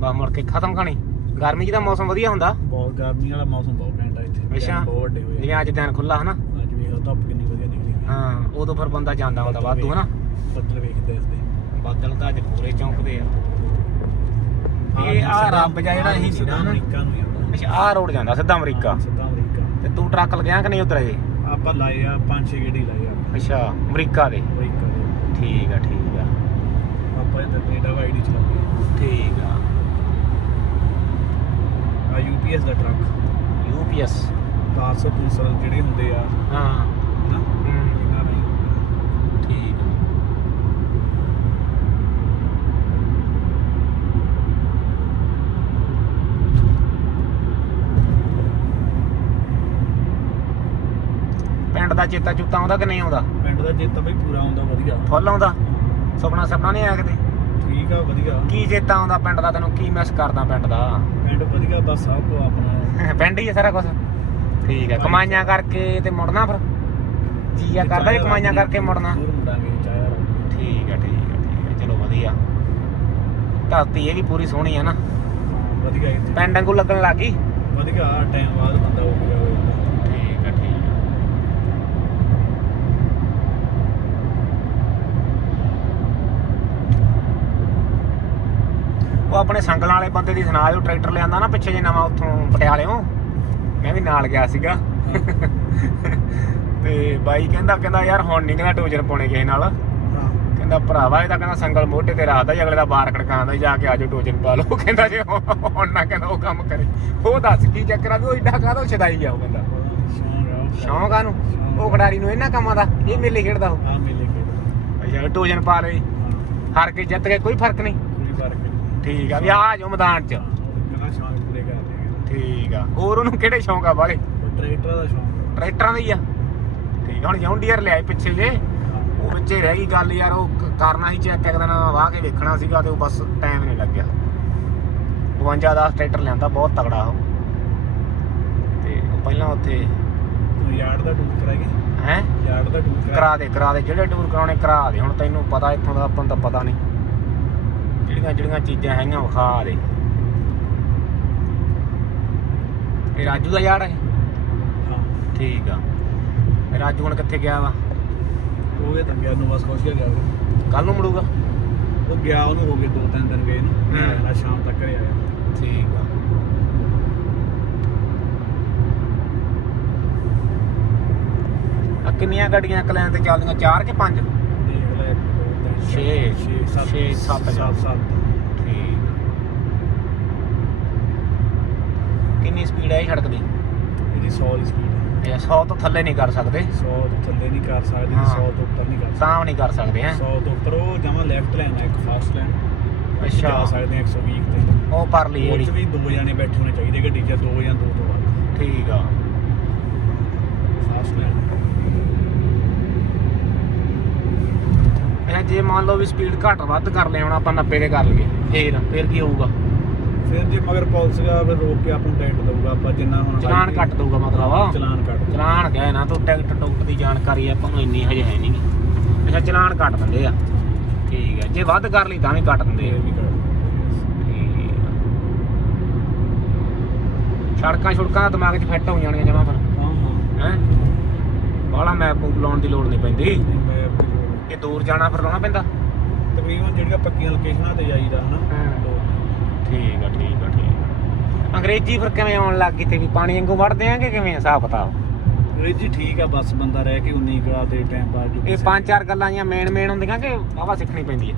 ਬਾ ਮੁੜ ਕੇ ਖਤਮ ਖਾਣੀ। ਗਰਮੀ 'ਚ ਤਾਂ ਮੌਸਮ ਵਧੀਆ ਹੁੰਦਾ। ਬਹੁਤ ਗਰਮੀ ਵਾਲਾ ਮੌਸਮ ਬਹੁਤ ਘੈਂਟ ਆ ਇੱਥੇ। ਅੱਛਾ। ਬਹੁਤ ਵੱਡੇ ਹੋਏ ਜਿਵੇਂ ਅੱਜ ਦਿਨ ਖੁੱਲਾ ਹਨਾ? ਅੱਜ ਵੇਖ ਧੁੱਪ ਕਿੰਨੀ ਵਧੀਆ ਨਿਕਲੀ ਆ। ਹਾਂ ਉਦੋਂ ਫਿਰ ਬੰਦਾ ਜਾਂਦਾ ਹੁੰਦਾ ਵਾਧੂ ਹਨਾ? ਬੱਦਲ ਵੇਖਦੇ ਇਸਦੇ ਬੱਦਲ ਤਾਂ ਅੱਜ ਪੂਰੇ ਚੌਂਕਦੇ ਆ। ਇਹ ਆ ਰੱਬ ਜਿਹਾ ਜਿਹੜਾ ਨਹੀਂ ਨਾ ਅਮਰੀਕਾ ਨੂੰ ਜਾਂਦਾ। ਅੱਛਾ ਆਹ ਰੋਡ ਜਾਂਦਾ ਸਿੱਧਾ ਅਮਰੀਕਾ। ਸਿੱਧਾ ਅਮਰੀਕਾ। ਤੇ ਤੂੰ ਟਰੱਕ ਲਗਿਆ ਕਿ ਨਹੀਂ ਉਧਰ ਅਜੇ ਆਪਾਂ ਲਾਏ ਆ ਪੰਜ ਛੇ ਗੇੜੀ ਲਾਏ ਆ। ਅੱਛਾ ਅਮਰੀਕਾ ਦੇ। ਠੀਕ ਆ ਠੀਕ ਆ। ਆਪਾਂ ਇੱਧਰ ਕੈਨੇਡਾ ਵਾਈਡੀ ਚਲਾਉਂਦੇ ਆ ਠੀਕ ਆ। ਆ ਯੂਪੀਐਸ ਦਾ ਟਰੱਕ। ਯੂਪੀਐਸ ਪਾਰਸਲ ਪੂਸਲ ਜਿਹੜੇ ਹੁੰਦੇ ਆ। ਹਾਂ ਹੂੰ, ਇਹਨਾਂ ਦਾ ਹੀ। ਠੀਕ ਆ ਪਿੰਡ ਦਾ ਚੇਤਾ ਚੁੱਤਾ ਆਉਂਦਾ ਕਿ ਨਹੀਂ ਆਉਂਦਾ? ਪਿੰਡ ਦਾ ਚੇਤਾ ਬਈ ਪੂਰਾ ਆਉਂਦਾ ਵਧੀਆ। ਫੁੱਲ ਆਉਂਦਾ? ਸੁਪਨਾ ਸੁਪਨਾ ਨਹੀਂ ਆਇਆ ਕਿਤੇ? ਠੀਕ ਆ ਵਧੀਆ। ਕੀ ਚੇਤਾ ਆਉਂਦਾ ਪਿੰਡ ਦਾ ਤੈਨੂੰ? ਕੀ ਮਿਸ ਕਰਦਾ ਪਿੰਡ ਦਾ? ਪਿੰਡ ਵਧੀਆ ਬਸ ਸਭ ਕੋ ਆਪਣਾ। ਪਿੰਡ ਹੀ ਹੈ ਸਾਰਾ ਕੁਝ ਠੀਕ ਹੈ ਕਮਾਈਆਂ ਕਰਕੇ ਤੇ ਮੁੜਨਾ ਫਿਰ? ਜੀਆ ਕਰਦਾ ਜੇ ਕਮਾਈਆਂ ਕਰਕੇ ਮੁੜਨਾ? ਠੀਕ ਹੈ ਠੀਕ ਹੈ ਚਲੋ ਵਧੀਆ। ਧਰਤੀ ਇਹ ਵੀ ਪੂਰੀ ਸੋਹਣੀ ਹੈ ਨਾ। ਵਧੀਆ ਪਿੰਡ ਵਾਂਗੂ ਲੱਗਣ ਲੱਗੀ ਵਧੀਆ ਟਾਈਮ ਬਾਅਦ ਬੰਦਾ ਹੋ ਗਿਆ ਹੋਇਆ ਠੀਕ ਹੈ ਠੀਕ ਹੈ ਉਹ ਆਪਣੇ ਸੰਗਲਾਂ ਵਾਲੇ ਬੰਦੇ ਦੀ ਸੁਣਾ ਜੋ ਟਰੈਕਟਰ ਲਿਆਂਦਾ ਨਾ ਪਿੱਛੇ ਜੇ ਨਵਾਂ ਉੱਥੋਂ ਪਟਿਆਲਿਓਂ। ਮੈਂ ਵੀ ਨਾਲ ਗਿਆ ਸੀਗਾ। ਤੇ ਬਾਈ ਕਹਿੰਦਾ ਕਹਿੰਦਾ ਯਾਰ ਹੁਣ ਨਹੀਂ ਕਹਿੰਦਾ ਟੋਜਨ ਪਾਉਣੇ ਕਿਸੇ ਨਾਲ। ਹਾਂ ਕਹਿੰਦਾ ਭਰਾਵਾ ਇਹ ਤਾਂ ਕਹਿੰਦਾ ਸੰਗਲ ਮੋਢੇ ਤੇ ਰੱਖਦਾ ਜੀ ਅਗਲੇ ਦਾ ਬਾਰ ਖੜਕਾਉਂਦਾ ਜਾ ਕੇ ਆਜੋ ਟੋਜਨ ਪਾ ਲਓ। ਕਹਿੰਦਾ ਜੇ ਹੁਣ ਨਾ ਕਹਿੰਦਾ ਉਹ ਕੰਮ ਕਰੇ। ਉਹ ਦੱਸ ਕੀ ਚੱਕਰ ਆ ਵੀ ਉਹ ਏਡਾ ਕਾਹਦਾ ਛਦਾਈ ਆ ਉਹ ਬੰਦਾ? ਸ਼ੌਂਕ ਆ ਨੂੰ ਉਹ ਖਿਡਾਰੀ ਨੂੰ ਇਹਨਾਂ ਕੰਮਾਂ ਦਾ ਇਹ ਮੇਲੇ ਖੇਡਦਾ ਉਹ। ਆ ਮੇਲੇ ਖੇਡ ਅੱਛਾ ਟੋਜਨ ਪਾ ਲਈ ਹਾਂ। ਹਾਰ ਕੇ ਜਿੱਤ ਗਏ ਕੋਈ ਫ਼ਰਕ ਨਹੀਂ। ਪੂਰੀ ਵਾਰ ਖੇਡ ਠੀਕ ਆ ਵੀ ਆ ਜਾਓ ਮੈਦਾਨ 'ਚ। ਕਹਿੰਦਾ ਸ਼ੌਂਕ ਪੂਰੇ ਕਰਦੇ ਆ? ਠੀਕ ਆ। ਹੋਰ ਉਹਨੂੰ ਕਿਹੜੇ ਸ਼ੌਂਕ ਆ ਉਹ ਟਰੈਕਟਰ ਦਾ ਸ਼ੌਂਕ ਟਰੈਕਟਰਾਂ ਦੇ ਹੀ ਆ। ਠੀਕ ਆ ਹੁਣ ਜੌਂਡੀਅਰ ਲਿਆਏ ਪਿੱਛੇ ਜੇ ਹਾਂ। ਉਹ ਵਿੱਚੇ ਰਹਿ ਗਈ ਗੱਲ ਯਾਰ ਉਹ ਕ- ਕਰਨਾ ਸੀ ਚੈੱਕ ਇੱਕ ਦਿਨ ਵਾਹ ਕੇ ਵੇਖਣਾ ਸੀਗਾ ਤੇ ਉਹ ਬਸ ਟਾਈਮ ਨਹੀਂ ਲੱਗਿਆ। 52 ਦਾ ਟਰੈਕਟਰ ਲਿਆਂਦਾ ਬਹੁਤ ਤਗੜਾ ਉਹ। ਤੇ ਉਹ ਪਹਿਲਾਂ ਉੱਥੇ ਤੂੰ ਯਾਰਡ ਦਾ ਟੂਰ ਕਰਾਏਗੀ ਹੈ? ਯਾਰਡ ਦਾ ਟੂਰ ਕਰਾ ਦੇ ਕਰਾ ਦੇ ਜਿਹੜੇ ਟੂਰ ਕਰਾਉਣੇ ਕਰਾ ਦੇ ਹੁਣ ਤੈਨੂੰ ਪਤਾ ਇੱਥੋਂ ਦਾ ਆਪਾਂ ਨੂੰ ਤਾਂ ਪਤਾ ਨਹੀਂ ਜਿਹੜੀਆਂ ਜਿਹੜੀਆਂ ਚੀਜ਼ਾਂ ਹੈਗੀਆਂ ਵਿਖਾ ਦੇ। ਇਹ ਰਾਜੂ ਦਾ ਯਾਰ ਹੈ? ਠੀਕ ਆ। ਰਾਜੂ ਹੁਣ ਕਿੱਥੇ ਗਿਆ ਵਾ? ਹੋ ਗਿਆ ਤਾਂ ਗਿਆ ਨੂੰ ਬਸ ਖੁਸ਼ ਗਿਆ ਉਹ ਕੱਲ ਨੂੰ ਮੁੜੂਗਾ? ਗਿਆ ਉਹਨੂੰ ਹੋ ਗਏ ਦੋ ਤਿੰਨ ਦਿਨ ਗਏ ਨੂੰ। ਹੂੰ। ਮੈਂ ਸ਼ਾਮ ਤੱਕ ਆਇਆ। ਠੀਕ ਆ। ਆ ਕਿੰਨੀਆਂ ਗੱਡੀਆਂ ਕਲੈਨ ਤੇ ਚੱਲਦੀਆਂ? ਚਾਰ ਕਿ ਪੰਜ? 6 ਕਿੰਨੀ ਸਪੀਡ ਹੈ ਸੜਕ ਦੀ? ਇਹਦੀ 100 ਦੀ ਸਪੀਡ ਹੈ ਇਹ 100 ਤੋਂ ਥੱਲੇ ਨਹੀਂ ਕਰ ਸਕਦੇ? 100 ਤੋਂ ਥੱਲੇ ਨਹੀਂ ਕਰ ਸਕਦੇ 100 ਤੋਂ ਉੱਪਰ ਨਹੀਂ ਕਰ ਸਕਦੇ। ਸਾਂਭ ਨਹੀਂ ਕਰ ਸਕਦੇ ਹੈ? 100 ਤੋਂ ਉੱਪਰ ਉਹ ਜਮਾ ਲੈਫਟ ਲਾਈਨ ਆ ਇੱਕ ਫਾਸਟ ਲਾਈਨ ਜਾ ਅੱਛਾ। ਸਕਦੇ 120 ਤੇ। ਉਹ ਪਰ ਲਈ ਉਹ ਵੀ ਦੋ ਜਣੇ ਬੈਠੇ ਹੋਣੇ ਚਾਹੀਦੇ ਗੱਡੀ 'ਚ ਦੋ ਜਾਂ ਦੋ ਤੋਂ ਵੱਧ। ਠੀਕ ਆ। ਫਾਸਟ ਲਾਈਨ ਇਹ ਜੇ ਮੰਨ ਲਓ ਵੀ ਸਪੀਡ ਘੱਟ ਵੱਧ ਕਰ ਲਿਆਉਣਾ ਆਪਾਂ 90 ਦੇ ਕਰ ਲਈਏ ਫੇਰ ਫੇਰ ਕੀ ਹੋਊਗਾ? ਫਿਰ ਜੇ ਮਗਰ ਪੁਲਿਸ ਦਾ ਫਿਰ ਰੋਕ ਕੇ ਆਪਾਂ ਨੂੰ ਟਿਕਟ ਦਊਗਾ ਆਪਾਂ ਜਿੰਨਾ ਹੁਣ ਚਲਾਨ ਕੱਟ ਦਊਗਾ ਮਤਲਬ। ਚਲਾਨ ਕੱਟ। ਚਲਾਨ ਗਏ ਨਾ ਤੋਂ ਟਿਕਟ ਟੁਕਟ ਦੀ ਜਾਣਕਾਰੀ ਆਪਾਂ ਨੂੰ ਇੰਨੀ ਹਜੇ ਹੈ ਨਹੀਂ ਅੱਛਾ ਚਲਾਨ ਕੱਟ ਦਿੰਦੇ ਆ। ਠੀਕ ਹੈ ਜੇ ਵੱਧ ਕਰ ਲਈ ਤਾਂ ਵੀ ਕੱਟ ਦਿੰਦੇ ਆ। ਸੜਕਾਂ ਛੁੜਕਾਂ ਦਿਮਾਗ 'ਚ ਫਿੱਟ ਹੋ ਜਾਣੀਆਂ ਜਮਾ ਫਿਰ। ਹਾਂ ਹਾਂ। ਹੈ? ਮੈਪ ਮੂਪ ਲਾਉਣ ਦੀ ਲੋੜ ਨਹੀਂ ਪੈਂਦੀ। ਜੇ ਦੂਰ ਜਾਣਾ ਫਿਰ ਲਾਉਣਾ ਪੈਂਦਾ। ਤਕਰੀਬਨ ਜਿਹੜੀਆਂ ਪੱਕੀਆਂ ਲੋਕੇਸ਼ਨਾਂ ਤੇ ਜਾਈਦਾ ਹਨਾ। ਠੀਕ ਆ ਠੀਕ ਆ ਠੀਕ ਆ। ਅੰਗਰੇਜ਼ੀ ਫਿਰ ਕਿਵੇਂ ਆਉਣ ਲੱਗ ਗਈ ਤੇ ਵੀ ਪਾਣੀ ਵਾਂਗੂ ਵੜਦੇ ਆਂ ਕਿ ਕਿਵੇਂ ਹਿਸਾਬ ਕਿਤਾਬ? ਜੀ ਠੀਕ ਆ ਬਸ ਬੰਦਾ ਰਹਿ ਕੇ 19 ਕਰਾ ਦੇ ਟਾਈਮ ਬਾਅਦ ਜੋ ਇਹ ਪੰਜ ਚਾਰ ਗੱਲਾਂ ਜਾਂ ਮੇਨ ਮੇਨ ਹੁੰਦੀਆਂ ਕਿ ਵਾਵਾ ਸਿੱਖਣੀ ਪੈਂਦੀ ਹੈ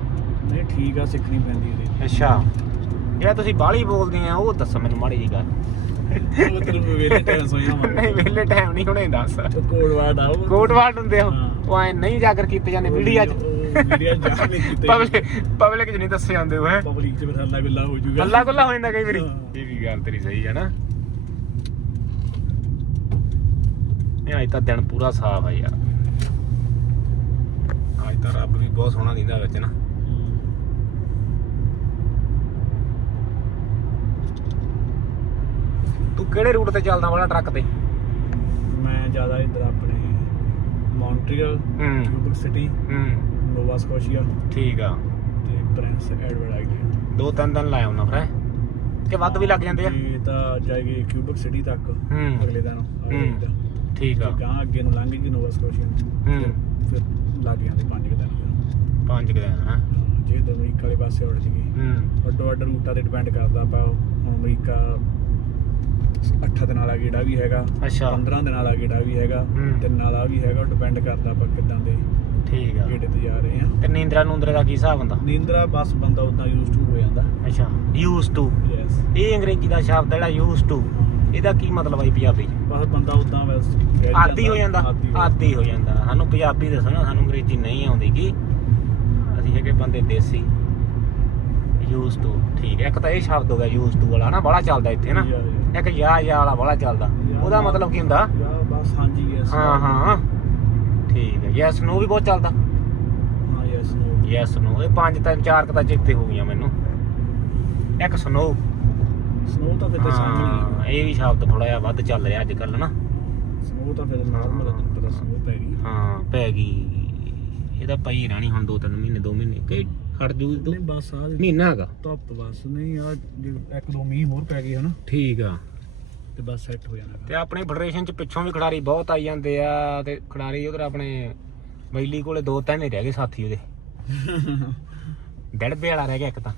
ਨਹੀਂ ਠੀਕ ਆ ਸਿੱਖਣੀ ਪੈਂਦੀ ਇਹਦੀ ਅੱਛਾ। ਜਿਹੜਾ ਤੁਸੀਂ ਬਾਹਲੀ ਬੋਲਦੇ ਆ ਉਹ ਦੱਸੋ ਮੈਨੂੰ ਮਾੜੀ ਜੀ ਗੱਲ। ਉਹ ਤੈਨੂੰ ਵੇਲੇ ਟਾਈਮ ਸੋਈਆਂ ਨਹੀਂ ਵਿਹਲੇ ਟਾਈਮ ਨਹੀਂ ਹੁਣੇ ਦੱਸ। ਕੋਡ ਵਾਰਡ ਆ ਉਹ ਕੋਟਵਾਲ ਹੁੰਦੇ ਹੋ ਹਾਂ। ਉਹ ਐ ਨਹੀਂ ਜਾਗਰ ਕੀਤੇ ਜਾਂਦੇ ਮੀਡੀਆ 'ਚ ਵੀਡੀਓ ਜਾ ਨਹੀਂ ਕੀਤੇ ਪਬਲਿਕ ਪਬਲਿਕ 'ਚ ਨਹੀਂ ਦੱਸੇ ਜਾਂਦੇ ਉਹ ਹੈ। ਪਬਲਿਕ ਚ ਫਿਰ ਹੱਲਾ ਗੁੱਲਾ ਹੋ ਜਾਊਗਾ। ਅੱਲਾ ਗੁੱਲਾ ਹੋ ਜਾਂਦਾ ਕਈ ਵਾਰੀ। ਇਹ ਵੀ ਗੱਲ ਤੇਰੀ ਸਹੀ ਹੈ ਨਾ। ਇਹ ਅੱਜ ਤਾਂ ਦਿਨ ਪੂਰਾ ਸਾਫ਼ ਆ ਯਾਰ। ਅੱਜ ਤਾਂ ਰੱਬ ਵੀ ਬਹੁਤ ਸੋਹਣਾ ਦਿੰਦਾ ਵਿੱਚ ਨਾ। ਤੂੰ ਕਿਹੜੇ ਰੂਟ ਤੇ ਚੱਲਦਾ ਵਾਲਾ ਟਰੱਕ ਤੇ? ਮੈਂ ਜ਼ਿਆਦਾ ਇੱਧਰ ਆਪਣੇ ਮੌਂਟਰੀਅਲ ਹੂੰ। ਕਿਊਬਿਕ ਸਿਟੀ ਹੂੰ। ਨੋਵਾ ਸਕੋਸ਼ੀਆ ਠੀਕ ਆ। ਤੇ ਪ੍ਰਿੰਸ ਐਡਵਰਡ ਆਈਲੈਂਡ। ਦੋ ਤਿੰਨ ਦਿਨ ਲਾਇਆ ਉਹਨਾਂ ਫਿਰ ਕਿ ਵੱਧ ਵੀ ਲੱਗ ਜਾਂਦੇ ਆ? ਇਹ ਤਾਂ ਜਾਏਗੀ ਕਿਊਬਿਕ ਸਿਟੀ ਤੱਕ ਹੂੰ। ਅਗਲੇ ਦਿਨ ਹੂੰ। ਦਿਨ ਠੀਕ ਆ। ਗਾਂ ਅੱਗੇ ਨੂੰ ਲੰਘ ਗਈ ਨੋਵਾ ਸਕੋਸ਼ੀਆ ਹੂੰ। ਫਿਰ ਫਿਰ ਲੱਗ ਜਾਂਦੇ ਪੰਜ ਕੁ ਦਿਨ। ਪੰਜ ਕੁ ਦਿਨ ਹਾਂ। ਜੇ ਦੋ ਅਮਰੀਕਾ ਵਾਲੇ ਪਾਸੇ ਉੜ ਜੀਗੀ ਹੂੰ। ਵੱਡੋ ਵੱਡ ਰੂਟਾਂ ਤੇ ਡਿਪੈਂਡ ਕਰਦਾ ਆਪਾਂ ਹੁਣ ਅਮਰੀਕਾ 8 ਦਿਨਾਂ ਵਾਲਾ ਗੇੜਾ ਵੀ ਹੈਗਾ ਅੱਛਾ। 15 ਦਿਨਾਂ ਵਾਲਾ ਗੇੜਾ ਵੀ ਹੈਗਾ ਹੂੰ। ਤਿੰਨ ਵਾਲਾ ਵੀ ਹੈਗਾ ਡਿਪੈਂਡ ਕਰਦਾ ਆਪਾਂ ਕਿੱਦਾਂ ਦੇ ਠੀਕ ਆ। ਗੇੜੇ ਤੇ ਜਾ ਰਹੇ ਆ ਤੇ ਨੀਂਦਰਾ ਨੂੰਦਰੇ ਦਾ ਕੀ ਹਿਸਾਬ ਹੁੰਦਾ? ਨੀਂਦਰਾ ਬਸ ਬੰਦਾ ਉਦਾਂ ਯੂਜ਼ ਟੂ ਹੋ ਜਾਂਦਾ। ਅੱਛਾ ਯੂਜ਼ ਟੂ ਯੈਸ ਇਹ ਅੰਗਰੇਜ਼ੀ ਦਾ ਸ਼ਬਦ ਜਿਹੜਾ ਯੂਜ਼ ਟੂ ਇਹਦਾ ਕੀ ਮਤਲਬ ਹੈ ਪੰਜਾਬੀ 'ਚ? ਬਸ ਬੰਦਾ ਉਦਾਂ ਬਸ ਰਹਿ ਆਦੀ ਹੋ ਜਾਂਦਾ ਆਦੀ ਹੋ ਹੋ ਜਾਂਦਾ। ਸਾਨੂੰ ਪੰਜਾਬੀ ਦੱਸੋ ਨਾ ਸਾਨੂੰ ਅੰਗਰੇਜ਼ੀ ਨਹੀਂ ਆਉਂਦੀ ਕੀ ਅਸੀਂ ਹੈਗੇ ਬੰਦੇ ਦੇਸੀ। ਯੂਜ਼ ਟੂ ਠੀਕ ਹੈ। ਇੱਕ ਤਾਂ ਇਹ ਸ਼ਬਦ ਹੋ ਗਿਆ ਯੂਜ਼ ਟੂ ਵਾਲਾ ਨਾ ਬੜਾ ਚੱਲਦਾ ਇੱਥੇ ਨਾ। ਇੱਕ ਯਾ ਯਾ ਵਾਲਾ ਬੜਾ ਚੱਲਦਾ। ਉਹਦਾ ਮਤਲਬ ਕੀ ਹੁੰਦਾ? ਯਾ ਬਸ ਹਾਂਜੀ ਯੈਸ ਹਾਂ ਹਾਂ। ਠੀਕ ਹੈ। ਯੈਸ ਨੋ ਵੀ ਬਹੁਤ ਚੱਲਦਾ। ਹਾਂ ਯੈਸ ਨੋ ਯੈਸ ਨੋ ਇਹ ਪੰਜ ਤਿੰਨ ਚਾਰ ਕੁ ਤਾਂ ਚੇਤੇ ਹੋ ਗਈਆਂ ਮੈਨੂੰ। ਇੱਕ ਸਨੋ ਸਨੋ ਤਾਂ ਫਿਰ ਤੇ ਸਾਹਮਣੇ ਹਾਂ ਇਹ ਵੀ ਸ਼ਬਦ ਥੋੜਾ ਜਿਹਾ ਵੱਧ ਚੱਲ ਰਿਹਾ ਅੱਜ ਕੱਲ ਨਾ। ਸਨੋ ਤਾਂ ਫਿਰ ਨਾਰਮਲ ਤੈਨੂੰ ਪਤਾ ਸਨੋ ਪੈ ਗਈ। ਹਾਂ ਪੈ ਗਈ। ਇਹਦਾ ਪਈ ਰਹਿਣੀ ਹੁਣ ਦੋ ਤਿੰਨ ਮਹੀਨੇ ਦੋ ਮਹੀਨੇ। ਕਈ ਖੜ ਜੂ ਦੋ ਨਹੀਂ ਬਸ ਆ ਮਹੀਨਾ ਹੈਗਾ। ਧੁੱਪ ਬਸ ਨਹੀਂ ਆ ਇੱਕ ਦੋ ਮੀਂਹ ਹੋਰ ਪੈ ਗਏ ਹਨਾ। ਠੀਕ ਆ। ਤੇ ਬਸ ਸੈੱਟ ਹੋ ਜਾਣਾ। ਤੇ ਆਪਣੀ ਫੈਡਰੇਸ਼ਨ ਚ ਪਿੱਛੋਂ ਵੀ ਖਿਡਾਰੀ ਬਹੁਤ ਆਈ ਜਾਂਦੇ ਆ ਤੇ ਖਿਡਾਰੀ ਉਧਰ ਆਪਣੇ ਬੈਲੀ ਕੋਲੇ ਦੋ ਤਿੰਨ ਹੀ ਰਹਿ ਗਏ ਸਾਥੀ ਉਹਦੇ। ਡੜਬੇ ਵਾਲਾ ਰਹਿ ਗਿਆ ਇੱਕ ਤਾਂ।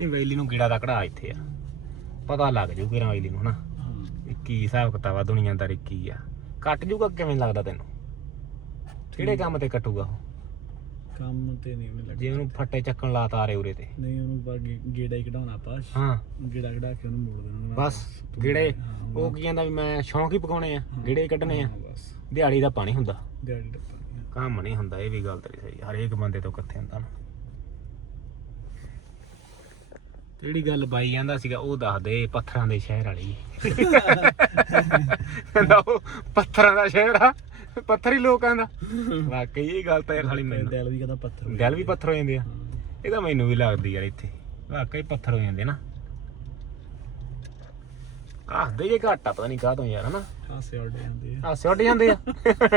ਇਹ ਵੈਲੀ ਨੂੰ ਕੀੜਾ ਦਾ ਕਢਾ ਇੱਥੇ ਆ। ਪਤਾ ਲੱਗ ਜੂ ਕਿਰਾਂ ਵੈਲੀ ਨੂੰ ਹਨਾ। ਕੀ ਹਿਸਾਬ ਕਿਤਾਬ ਆ ਦੁਨੀਆਦਾਰੀ ਕੀ ਆ। ਕੱਟ ਜੂਗਾ ਕਿਵੇਂ ਲੱਗਦਾ ਤੈਨੂੰ। ਕਿਹੜੇ ਕੰਮ ਤੇ ਕੱਟੂਗਾ ਉਹ? ਕੰਮ ਤੇ ਨਹੀਂ ਜੇ ਲੱਗਦਾ। ਉਹਨੂੰ ਫੱਟੇ ਚੱਕਣ ਲਾਤਾ ਰੇ ਉਰੇ ਤੇ। ਨਹੀਂ ਉਹਨੂੰ ਬਾ ਗੇੜਾ ਹੀ ਕਢਾਉਣਾ ਆਪਾਂ। ਹਾਂ। ਗੇੜਾ ਕਢਾ ਕੇ ਉਹਨੂੰ ਮੋੜ ਦੇਣਾ। ਬਸ ਗੇੜੇ। ਉਹ ਕੀ ਕਹਿੰਦਾ ਵੀ ਮੈਂ ਸ਼ੌਂਕ ਹੀ ਪਕਾਉਣੇ ਆ। ਗੇੜੇ ਕੱਢਣੇ ਆ। ਦਿਹਾੜੀ ਦਾ ਪਾਣੀ ਹੁੰਦਾ। ਦਿਹਾੜੀ ਡੱਪਾ ਕੰਮ ਨਹੀਂ ਹੁੰਦਾ ਇਹ ਵੀ ਗੱਲ ਤੇਰੀ ਸਹੀ ਹਰੇਕ ਬੰਦੇ ਤੋਂ ਕਿੱਥੇ ਹੁੰਦਾ ਨਾ। ਤੇ ਜਿਹੜੀ ਗੱਲ ਬਾਈ ਕਹਿੰਦਾ ਸੀਗਾ ਉਹ ਦੱਸ ਦੇ ਪੱਥਰਾਂ ਦੇ ਸ਼ਹਿਰ ਵਾਲੀ। ਕਹਿੰਦਾ ਉਹ ਪੱਥਰਾਂ ਦਾ ਸ਼ਹਿਰ ਆ ਪੱਥਰੀ ਲੋਕਾਂ ਦਾ ਵਾਕਈ ਇਹ ਗੱਲ ਤਾਂ ਯਾਰ ਸਾਲੀ ਮੈਨੂੰ ਦਿਲ ਵੀ ਕਹਿੰਦਾ ਪੱਥਰ ਹੋ ਦਿਲ ਵੀ ਪੱਥਰ ਹੋ ਜਾਂਦੇ ਆ। ਹਾਂ। ਇਹ ਤਾਂ ਮੈਨੂੰ ਵੀ ਲੱਗਦੀ ਯਾਰ ਇੱਥੇ। ਵਾਕਈ ਪੱਥਰ ਹੋ ਜਾਂਦੇ ਨਾ। ਆਹਦੇ ਜੇ ਘੱਟ ਪਤਾ ਨਹੀਂ ਕਾਹ ਤੋਂ ਯਾਰ ਹਨਾ? ਹਾਸੇ ਉੱਡ ਜਾਂਦੇ ਆ। ਹਾਸੇ ਉੱਡ ਜਾਂਦੇ ਆ।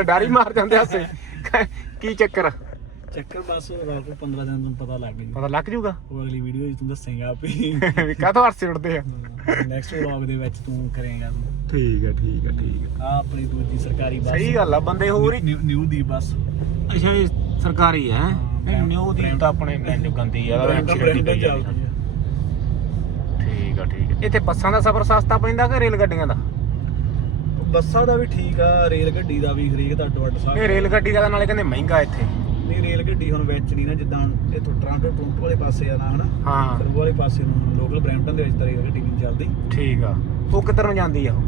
ਡਾਰੀ ਮਾਰ ਜਾਂਦੇ ਹਾਸੇ। ਕੀ ਚੱਕਰ ਆ? ਚੱਕਰ ਬਸ ਰਾਤ ਨੂੰ 15 ਦਿਨ ਨੂੰ ਪਤਾ ਲੱਗ ਜੂ ਪਤਾ ਲੱਗ ਜੂਗਾ ਉਹ ਅਗਲੀ ਵੀਡੀਓ 'ਚ ਤੂੰ ਦੱਸੇਗਾ ਆਪੇ। ਵੀ ਕਾਹਤੋਂ ਹਾਸੇ ਉੱਡਦੇ ਆ? ਨੈਕਸਟ ਵਲੌਗ ਦੇ ਵਿੱਚ ਤੂੰ ਕਰੇਗਾ ਤੂੰ। ਠੀਕ ਆ ਠੀਕ ਆ ਠੀਕ ਆ। ਆਪਣੀ ਦੂਜੀ ਸਰਕਾਰੀ ਬੱਸ। ਸਹੀ ਗੱਲ ਆ ਬੰਦੇ ਹੋਰ ਹੀ ਨਿਊ ਦੀ ਬੱਸ। ਅੱਛਾ ਇਹ ਸਰਕਾਰੀ ਹੈ? ਹਾਂ, ਇਹ ਨਿਊ ਦੀ ਤਾਂ ਆਪਣੇ ਮੈਨੂੰ ਗੰਦੀ ਆ ਐਕਸੀਡੈਂਟ ਹੀ ਚੱਲਦੀ ਠੀਕ ਆ ਠੀਕ ਆ। ਇੱਥੇ ਬੱਸਾਂ ਦਾ ਸਫ਼ਰ ਸਸਤਾ ਪੈਂਦਾ ਕਿ ਰੇਲ ਗੱਡੀਆਂ ਦਾ? ਬੱਸਾਂ ਦਾ ਵੀ ਠੀਕ ਆ ਰੇਲ ਗੱਡੀ ਦਾ ਵੀ ਹਰੇਕ ਦਾ ਅੱਡੋ ਅੱਡ ਇਹ ਰੇਲ ਗੱਡੀ ਦਾ ਨਾਲੇ ਕਹਿੰਦੇ ਮਹਿੰਗਾ ਇੱਥੇ। ਨਹੀਂ ਰੇਲ ਗੱਡੀ ਹੁਣ ਵਿੱਚ ਨਹੀਂ ਨਾ ਜਿੱਦਾਂ ਹੁਣ ਇੱਥੋਂ ਟ੍ਰਾਂਟੋ ਟੋronto ਵਾਲੇ ਪਾਸੇ ਜਾਣਾ ਹਨਾ? ਹਾਂ। ਉਹ ਵਾਲੇ ਪਾਸੇ ਨੂੰ ਲੋਕਲ ਬ੍ਰੈਂਪਟਨ ਦੇ ਵਿੱਚ ਤਾਂ ਰੇਲ ਗੱਡੀ ਨਹੀਂ ਚੱਲਦੀ। ਠੀਕ ਆ। ਉਹ ਕਿੱਧਰ ਨੂੰ ਜਾਂਦੀ ਆ ਉਹ?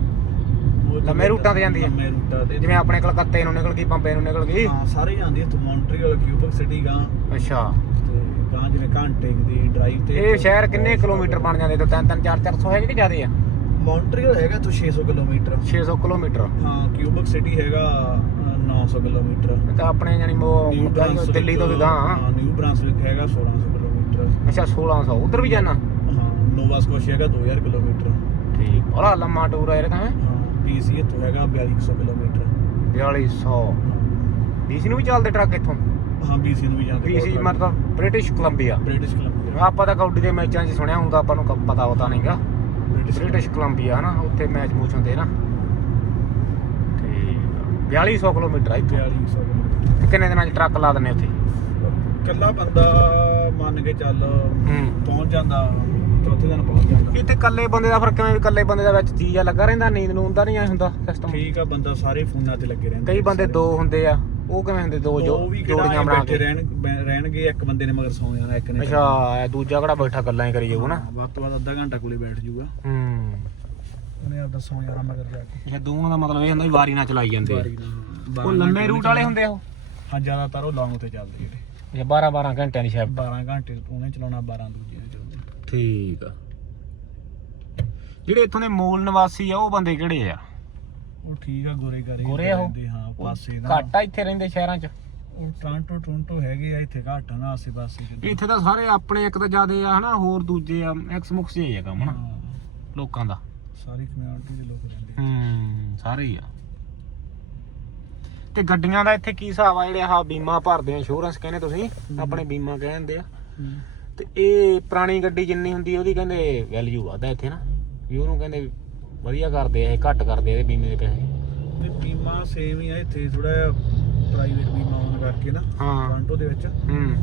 ਲੰਮੇ ਰੂਟਾਂ ਤੇ ਜਾਂਦੀ ਆ? ਲੰਮੇ ਰੂਟਾਂ ਤੇ। ਜਿਵੇਂ ਆਪਣੇ ਕਲਕੱਤੇ ਨੂੰ ਨਿਕਲ ਗਈ ਬੰਬੇ ਨੂੰ ਨਿਕਲ ਗਈ? ਹਾਂ ਸਾਰੇ ਜਾਂਦੇ ਇੱਥੋਂ ਮੌਂਟਰੀਅਲ ਕਿਊਬਕ ਸਿਟੀ ਗਾਂ। ਅੱਛਾ। ਤੇ ਗਾਂ ਜਿਵੇਂ ਘੰਟੇ ਦੀ ਡਰਾਈਵ ਤੇ ਇਹ ਸ਼ਹਿਰ ਕਿੰਨੇ ਕਿਲੋਮੀਟਰ ਬਣ ਜਾਂਦੇ? ਤੇ 3 3 4 400 ਹੈਗੇ ਕਿ ਜ਼ਿਆਦੇ ਆ? ਮੌਂਟਰੀਅਲ ਹੈਗਾ ਤੋਂ 600 ਕਿਲੋਮੀਟਰ। 600 ਕਿਲੋਮੀਟਰ। ਹਾਂ ਕਿਊਬਕ ਸਿਟੀ ਹੈਗਾ ਅ, 900 ਕਿਲੋਮੀਟਰ ਤਾਂ ਆਪਣੇ ਜਾਨੀ ਨਿਊ ਉਹ ਦਿੱਲੀ ਤੋਂ ਗਾਂ ਹਾਂ ਨਿਊ ਬ੍ਰਾਂਸਵਿਕ ਹੈਗਾ 1600 ਕਿਲੋਮੀਟਰ। ਅੱਛਾ 1600 ਉਧਰ ਵੀ ਜਾਣਾ? ਹਾਂ ਨੋਵਾ ਸਕੋਸ਼ੀਆ ਹੈਗਾ 2000 ਕਿਲੋਮੀਟਰ। ਠੀਕ। ਬੜਾ ਲੰਮਾ ਟੂਰ ਆ ਇਹ ਤਾਂ ਹੈਂ? ਹਾਂ ਪੀਸੀ ਇੱਥੋਂ ਹੈਗਾ 4200 ਕਿਲੋਮੀਟਰ। 4200 ਡੀਸੀ ਨੂੰ ਵੀ ਚੱਲਦੇ ਟਰੱਕ ਇੱਥੋਂ? ਹਾਂ ਬੀਸੀ ਨੂੰ ਵੀ ਜਾਂਦੇ ਬੀਸੀ ਮਤਲਬ ਬ੍ਰਿਟਿਸ਼ ਕੋਲੰਬੀਆ ਬ੍ਰਿਟਿਸ਼ ਕੋਲੰਬੀਆ ਆਪਾਂ ਤਾਂ ਕਬੱਡੀ ਦੇ ਮੈਚਾਂ 'ਚ ਸੁਣਿਆ ਹੁੰਦਾ ਆਪਾਂ ਨੂੰ ਕ- ਪਤਾ ਪਤਾ ਨਹੀਂਗਾ ਬ੍ਰਿਟਿਸ਼ ਕੋਲੰਬੀਆ ਨਾ ਉੱਥੇ ਮੈਚ ਮੂਚ ਹੁੰਦੇ ਨਾ। 4200 ਕਿਲੋਮੀਟਰ ਆ ਇੱਥੋਂ। 4200 ਕਿਲੋਮੀਟਰ। ਤੇ ਕਿੰਨੇ ਦਿਨਾਂ 'ਚ ਟਰੱਕ ਲਾ ਦਿੰਨੇ ਉੱਥੇ? ਕੱਲਾ ਬੰਦਾ ਮੰਨ ਕੇ ਚੱਲ ਹੂੰ। ਪਹੁੰਚ ਜਾਂਦਾ ਚੌਥੇ ਦਿਨ ਪਹੁੰਚ ਜਾਂਦਾ। ਇੱਥੇ ਇਕੱਲੇ ਬੰਦੇ ਦਾ ਫ਼ਰਕ ਕਿਵੇਂ ਵੀ ਇਕੱਲੇ ਬੰਦੇ ਦਾ ਵਿੱਚ ਜੀਆ ਲੱਗਾ ਰਹਿੰਦਾ ਨੀਂਦ ਨੂੰ ਹੁੰਦਾ ਨਹੀਂ ਐ ਹੁੰਦਾ ਸਿਸਟਮ ਠੀਕ ਆ ਬੰਦਾ ਸਾਰੇ ਫੋਨਾਂ ਤੇ ਲੱਗੇ ਰਹਿੰਦੇ ਕਈ ਬੰਦੇ ਦੋ ਹੁੰਦੇ ਆ ਉਹ ਕਿਵੇਂ ਹੁੰਦੇ ਦੋ ਜੋ ਉਹ ਵੀ ਕਿਹੜਾ ਜੋੜੀਆਂ ਬਣਾ ਕੇ? ਰਹਿਣ ਬੈ- ਰਹਿਣਗੇ ਇੱਕ ਬੰਦੇ ਨੇ ਮਗਰ ਸੌਂ ਜਾਣਾ ਇੱਕ ਨੇ ਅੱਛਾ ਇਹ ਦੂਜਾ ਕਿਹੜਾ ਬੈਠਾ ਗੱਲਾਂ ਹੀ ਕਰੀ ਜਾਊ ਨਾ। ਵੱਧ ਤੋਂ ਵੱਧ ਅੱਧਾ ਘੰਟਾ ਕੋਲੇ ਬੈਠ ਜਾਊਗਾ ਹੂੰ। ਉਹਨੇ ਆਪਦਾ ਸੌਂ ਜਾਣਾ ਮਗਰ ਜਾ ਕੇ। ਅੱਛਾ ਦੋਵਾਂ ਦਾ ਮਤਲਬ ਇਹ ਹੁੰਦਾ ਵੀ ਵਾਰੀ ਨਾਲ ਚਲਾਈ ਜਾਂਦੇ ਆ। ਉਹ ਲੰਮੇ ਰੂਟ ਵਾਲੇ ਹੁੰਦੇ ਆ ਉਹ? ਹਾਂ ਜ਼ਿਆਦਾਤਰ ਉਹ ਲੌਂਗ ਤੇ ਚੱਲਦੇ ਜਿਹੜੇ। ਅੱਛਾ 12 12 ਘੰਟਿਆਂ ਦੀ ਸ਼ਿਫਟ 12 ਘੰਟੇ ਉਹਨੇ ਚਲਾਉਣਾ 12 ਦੂਜੇ ਨੇ ਚੱਲਦੇ ਠੀਕ ਆ। ਜਿਹੜੇ ਇੱਥੋਂ ਦੇ ਮੂਲ ਨਿਵਾਸੀ ਆ ਉਹ ਬੰਦੇ ਕਿਹੜੇ ਆ? ਉਹ ਠੀਕ ਆ ਗੋਰੇ ਗਾਰੇ ਗੋਰੇ ਆ ਉਹ? ਰਹਿੰਦੇ, ਹਾਂ ਪਾਸੇ ਦਾ। ਘੱਟ ਆ ਇੱਥੇ ਰਹਿੰਦੇ ਸ਼ਹਿਰਾਂ 'ਚ? ਉਹ ਟ੍ਰਾਂਟੋ ਟੋronto ਹੈਗੇ ਆ ਇੱਥੇ ਘੱਟ ਨਾ ਆਸੇ ਪਾਸੇ ਜਿੱਦਾਂ। ਇੱਥੇ ਤਾਂ ਸਾਰੇ ਆਪਣੇ ਇੱਕ ਤਾਂ ਜ਼ਿਆਦੇ ਆ ਹਨਾ ਹੋਰ ਦੂਜੇ ਆ ਐਕਸ ਮੁਕਸ ਆ ਕੰਮ ਹਨਾ। ਹਾਂ, ਲੋਕਾਂ ਦਾ। ਸਾਰੀ ਕਮਿਊਨਿਟੀ ਦੇ ਲੋਕ ਰਹਿੰਦੇ ਹੂੰ ਸਾਰੇ ਹੀ ਆ। ਤੇ ਗੱਡੀਆਂ ਦਾ ਇੱਥੇ ਕੀ ਹਿਸਾਬ ਆ? ਜਿਹੜੇ ਆਹ ਬੀਮਾ ਭਰਦੇ ਆ ਇੰਸ਼ੋਰੈਂਸ ਕਹਿੰਦੇ ਤੁਸੀਂ ਆਪਣੇ ਬੀਮਾ ਕਹਿੰਦੇ ਆ। ਤੇ ਇਹ ਪੁਰਾਣੀ ਗੱਡੀ ਜਿੰਨੀ ਹੁੰਦੀ ਉਹਦੀ ਕਹਿੰਦੇ ਵੈਲਿਊ ਵੱਧਦਾ ਇੱਥੇ ਨਾ। ਵੀ ਉਹਨੂੰ ਕਹਿੰਦੇ ਵਧੀਆ ਕਰਦੇ ਆ ਇਹ ਘੱਟ ਕਰਦੇ ਆ ਇਹਦੇ ਬੀਮੇ ਦੇ ਪੈਸੇ। ਤੇ ਬੀਮਾ ਸੇਮ ਹੀ ਆ ਇੱਥੇ ਥੋੜਾ ਪ੍ਰਾਈਵੇਟ ਬੀਮਾ ਹੋਣ ਕਰਕੇ ਨਾ ਹਾਂ। ਟੋਰਾਂਟੋ ਦੇ ਵਿੱਚ। ਹੂੰ।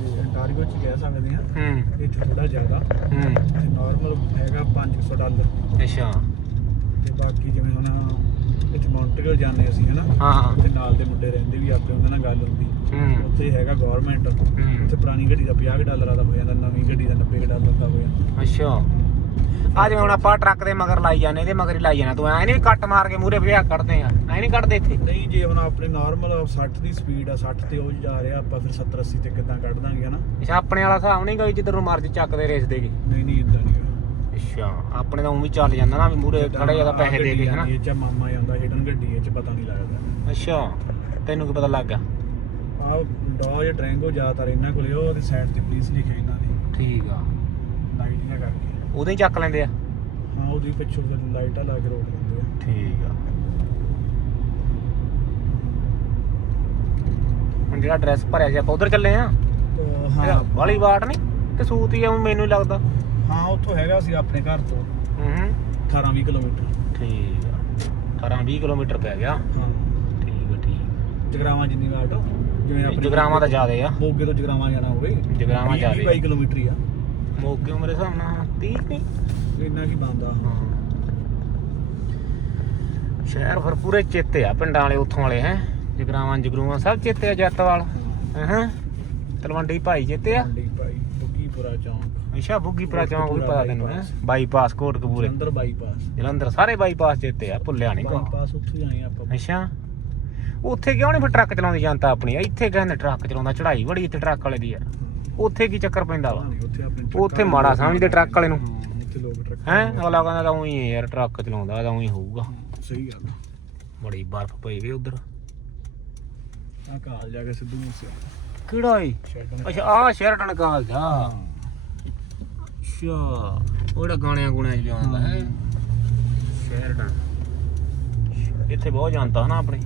ਅੰਟਾਰੀਓ ਚ ਕਹਿ ਸਕਦੇ ਆ ਹੂੰ। ਇੱਥੇ ਥੋੜਾ ਜ਼ਿਆਦਾ। ਹੂੰ। ਤੇ ਨਾਰਮਲ ਹੈਗਾ 500 ਡਾਲਰ। ਅੱਛਾ। ਤੇ ਬਾਕੀ ਜਿਵੇਂ ਹੁਣ ਇੱਥੇ ਮੌਂਟਰੀਅਲ ਜਾਂਦੇ ਅਸੀਂ ਹਨਾ? ਹਾਂ ਹਾਂ। ਤੇ ਨਾਲ ਦੇ ਮੁੰਡੇ ਰਹਿੰਦੇ ਵੀ ਆਪਣੇ ਉਹਨਾਂ ਨਾਲ ਗੱਲ ਹੁੰਦੀ। ਹੂੰ। ਉੱਥੇ ਹੈਗਾ ਗਵਰਨਮੈਂਟ ਉੱਥੇ ਪੁਰਾਣੀ ਗੱਡੀ ਦਾ 50 ਡਾਲਰ ਦਾ ਹੋ ਜਾਂਦਾ ਨਵੀਂ ਗੱਡੀ ਦਾ 90 ਡਾਲਰ ਦਾ ਹੋ ਜਾਂਦਾ। ਅੱਛਾ। ਆ ਜਿਵੇਂ ਹੁਣ ਆਪਾਂ ਟਰੱਕ ਦੇ ਮਗਰ ਲਾਈ ਜਾਂਦੇ ਇਹਦੇ ਮਗਰ ਹੀ ਲਾਈ ਜਾਣਾ। ਤੂੰ ਐ ਨਹੀਂ ਕੱਟ ਮਾਰ ਕੇ ਮੂਰੇ ਵਿਆਹ ਕੱਢਦੇ ਆ ਐ ਨਹੀਂ ਕੱਢਦੇ ਇੱਥੇ? ਨਹੀਂ ਜੇ ਹੁਣ ਆਪਣੇ ਨਾਰਮਲ 60 ਦੀ ਸਪੀਡ ਆ 60 ਤੇ ਉਹ ਜਾ ਰਿਹਾ ਆਪਾਂ ਫਿਰ 70 80 ਤੇ ਕਿੱਦਾਂ ਕੱਢ ਦਾਂਗੇ ਹਨਾ? ਅੱਛਾ ਆਪਣੇ ਵਾਲਾ ਹਿਸਾਬ ਨਹੀਂ ਗਈ ਜਿੱਧਰ ਨੂੰ ਮਰਜ਼ੀ ਚੱਕਦੇ ਰੇਸ ਦੇ ਕੇ। ਨਹੀਂ ਨਹੀਂ ਇਦਾਂ ਨਹੀਂ ਅੱਛਾ ਆਪਣੇ ਤਾਂ ਉਵੇਂ ਚੱਲ ਜਾਂਦਾ ਨਾ ਵੀ ਮੂਰੇ ਖੜੇ ਜ਼ਿਆਦਾ ਪੈਸੇ ਦੇ ਕੇ ਹਨਾ? ਇਹ ਚ ਮਾਮਾ ਜਾਂਦਾ ਹਿਡਨ ਗੱਡੀ ਇਹ ਚ ਪਤਾ ਨਹੀਂ ਲੱਗਦਾ। ਅੱਛਾ ਤੈਨੂੰ ਕੀ ਪਤਾ ਲੱਗ ਗਿਆ? ਡੋਜ ਡਰੈਂਗੋ ਜ਼ਿਆਦਾਤਰ ਇਹਨਾਂ ਕੋਲੇ ਉਹ ਉਹਦੀ ਸਾਈਡ ਤੇ ਪੁਲਿਸ ਲਿਖਿਆ ਇਹਨਾਂ ਦੀ ਠੀਕ ਆ। ਉਹਦੇ ਹੀ ਚੱਕ ਲੈਂਦੇ ਆ? ਹਾਂ ਉਹਦੀ ਪਿੱਛੋਂ ਫਿਰ ਲਾਈਟਾਂ ਲਾ ਕੇ ਰੋਕ ਦਿੰਦੇ ਆ। ਠੀਕ ਆ। ਹੁਣ ਜਿਹੜਾ ਡਰੈਸ ਭਰਿਆ ਸੀ ਆਪਾਂ ਉਧਰ ਚੱਲੇ ਆ? ਤਾਂ ਹਾਂ। ਵਾਲੀ ਬਾਟ ਨਹੀਂ? ਕਿ ਸੂਤ ਹੀ ਆ ਊਂ ਮੈਨੂੰ ਹੀ ਲੱਗਦਾ। ਹਾਂ ਉੱਥੋਂ ਹੈਗਾ ਸੀ ਆਪਣੇ ਘਰ ਤੋਂ। ਹੂੰ ਹੂੰ। 18 20 ਕਿਲੋਮੀਟਰ। ਠੀਕ ਆ। 18 20 ਕਿਲੋਮੀਟਰ ਪੈ ਗਿਆ। ਹਾਂ। ਠੀਕ ਆ ਠੀਕ ਜਗਰਾਵਾਂ ਜਿੰਨੀ ਵਾਟ ਜਿਵੇਂ ਆਪਣੇ ਜਗਰਾਵਾਂ ਤਾਂ ਜ਼ਿਆਦੇ ਆ। ਮੋਗੇ ਤੋਂ ਜਗਰਾਵਾਂ ਜਾਣਾ ਹੋਵੇ ਜਗਰਾਵਾਂ ਜ਼ਿਆਦੇ 22 ਕਿਲੋਮੀਟਰ ਹੀ ਆ। ਮੋਗੇ ਮੇਰੇ ਹਿਸਾਬ ਨਾਲ 30 ਨਹੀਂ ਇੰਨਾ ਕੀ ਬੰਦਾ ਸ਼ਹਿਰ ਫਿਰ ਪੂਰੇ ਚੇਤੇ ਆ ਪਿੰਡਾਂ ਵਾਲੇ ਉੱਥੋਂ ਵਾਲੇ ਹੈ? ਜਗਰਾਵਾਂ ਜਗਰੂਆਂ ਸਭ ਚੇਤੇ ਆ ਜੱਤਵਾਲ। ਹਾਂ। ਤਲਵੰਡੀ ਭਾਈ ਚੇਤੇ ਆ? ਮੰਡੀ ਭਾਈ ਬੁੱਗੀਪੁਰਾ ਚੌਂਕ। ਅੱਛਾ ਬੁੱਗੀਪੁਰਾ ਚੌਂਕ ਵੀ ਪਤਾ ਤੈਨੂੰ ਹੈ? ਬਾਈਪਾਸ। ਕੋਟਕਪੂਰੇ। ਜਲੰਧਰ ਬਾਈਪਾਸ। ਜਲੰਧਰ ਸਾਰੇ ਬਾਈਪਾਸ ਚੇਤੇ ਆ ਭੁੱਲਿਆ ਨਹੀਂ ਕੋ ਬਾਈਪਾਸ ਉੱਥੋਂ ਹੀ ਆਏ ਆਪਾਂ। ਅੱਛਾ। ਉੱਥੇ ਕਿਉਂ ਨਹੀਂ ਫਿਰ ਟਰੱਕ ਚਲਾਉਂਦੀ ਜਨਤਾ ਆਪਣੀ? ਇੱਥੇ ਕਹਿੰਦੇ ਟਰੱਕ ਚਲਾਉਂਦਾ ਚੜਾਈ ਬੜੀ ਇੱਥੇ ਟਰੱਕ ਵਾਲੇ ਦੀ ਯਾਰ ਉੱਥੇ ਕੀ ਚੱਕਰ ਪੈਂਦਾ ਵਾ? ਉੱਥੇ ਆਪਣੇ ਉੱਥੇ ਟਰੱਕਾਂ ਮਾੜਾ ਸਮਝਦੇ ਟਰੱਕ ਵਾਲੇ ਨੂੰ। ਹਾਂ, ਉੱਥੇ ਲੋਕ ਟਰੱਕ ਹੈ? ਅਗਲਾ ਕਹਿੰਦਾ ਤਾਂ ਉਹੀ ਯਾਰ ਟਰੱਕ ਚਲਾਉਂਦਾ ਤਾਂ ਉਹੀ ਹੋਊਗਾ। ਸਹੀ ਗੱਲ ਬੜੀ ਬਰਫ਼ ਪਈ ਵੀ ਉਧਰ। ਆਹ ਕਾਲ ਜਾ ਕੇ ਸਿੱਧੂ ਮੂਸੇ ਕਿਹੜਾ ਈ ਸ਼ੈਡਨ ਅੱਛਾ ਆ ਸ਼ੇਰਟਨ ਕਾਲਜ ਆ ਅੱਛਾ ਉਹੜਾ ਗਾਣਿਆਂ ਗੁਣਿਆਂ ਚ ਜਾਂਦਾ ਹੈ। ਸ਼ੇਰਟਨ ਇੱਥੇ ਬਹੁਤ ਨਾ ਆਪਣੇ।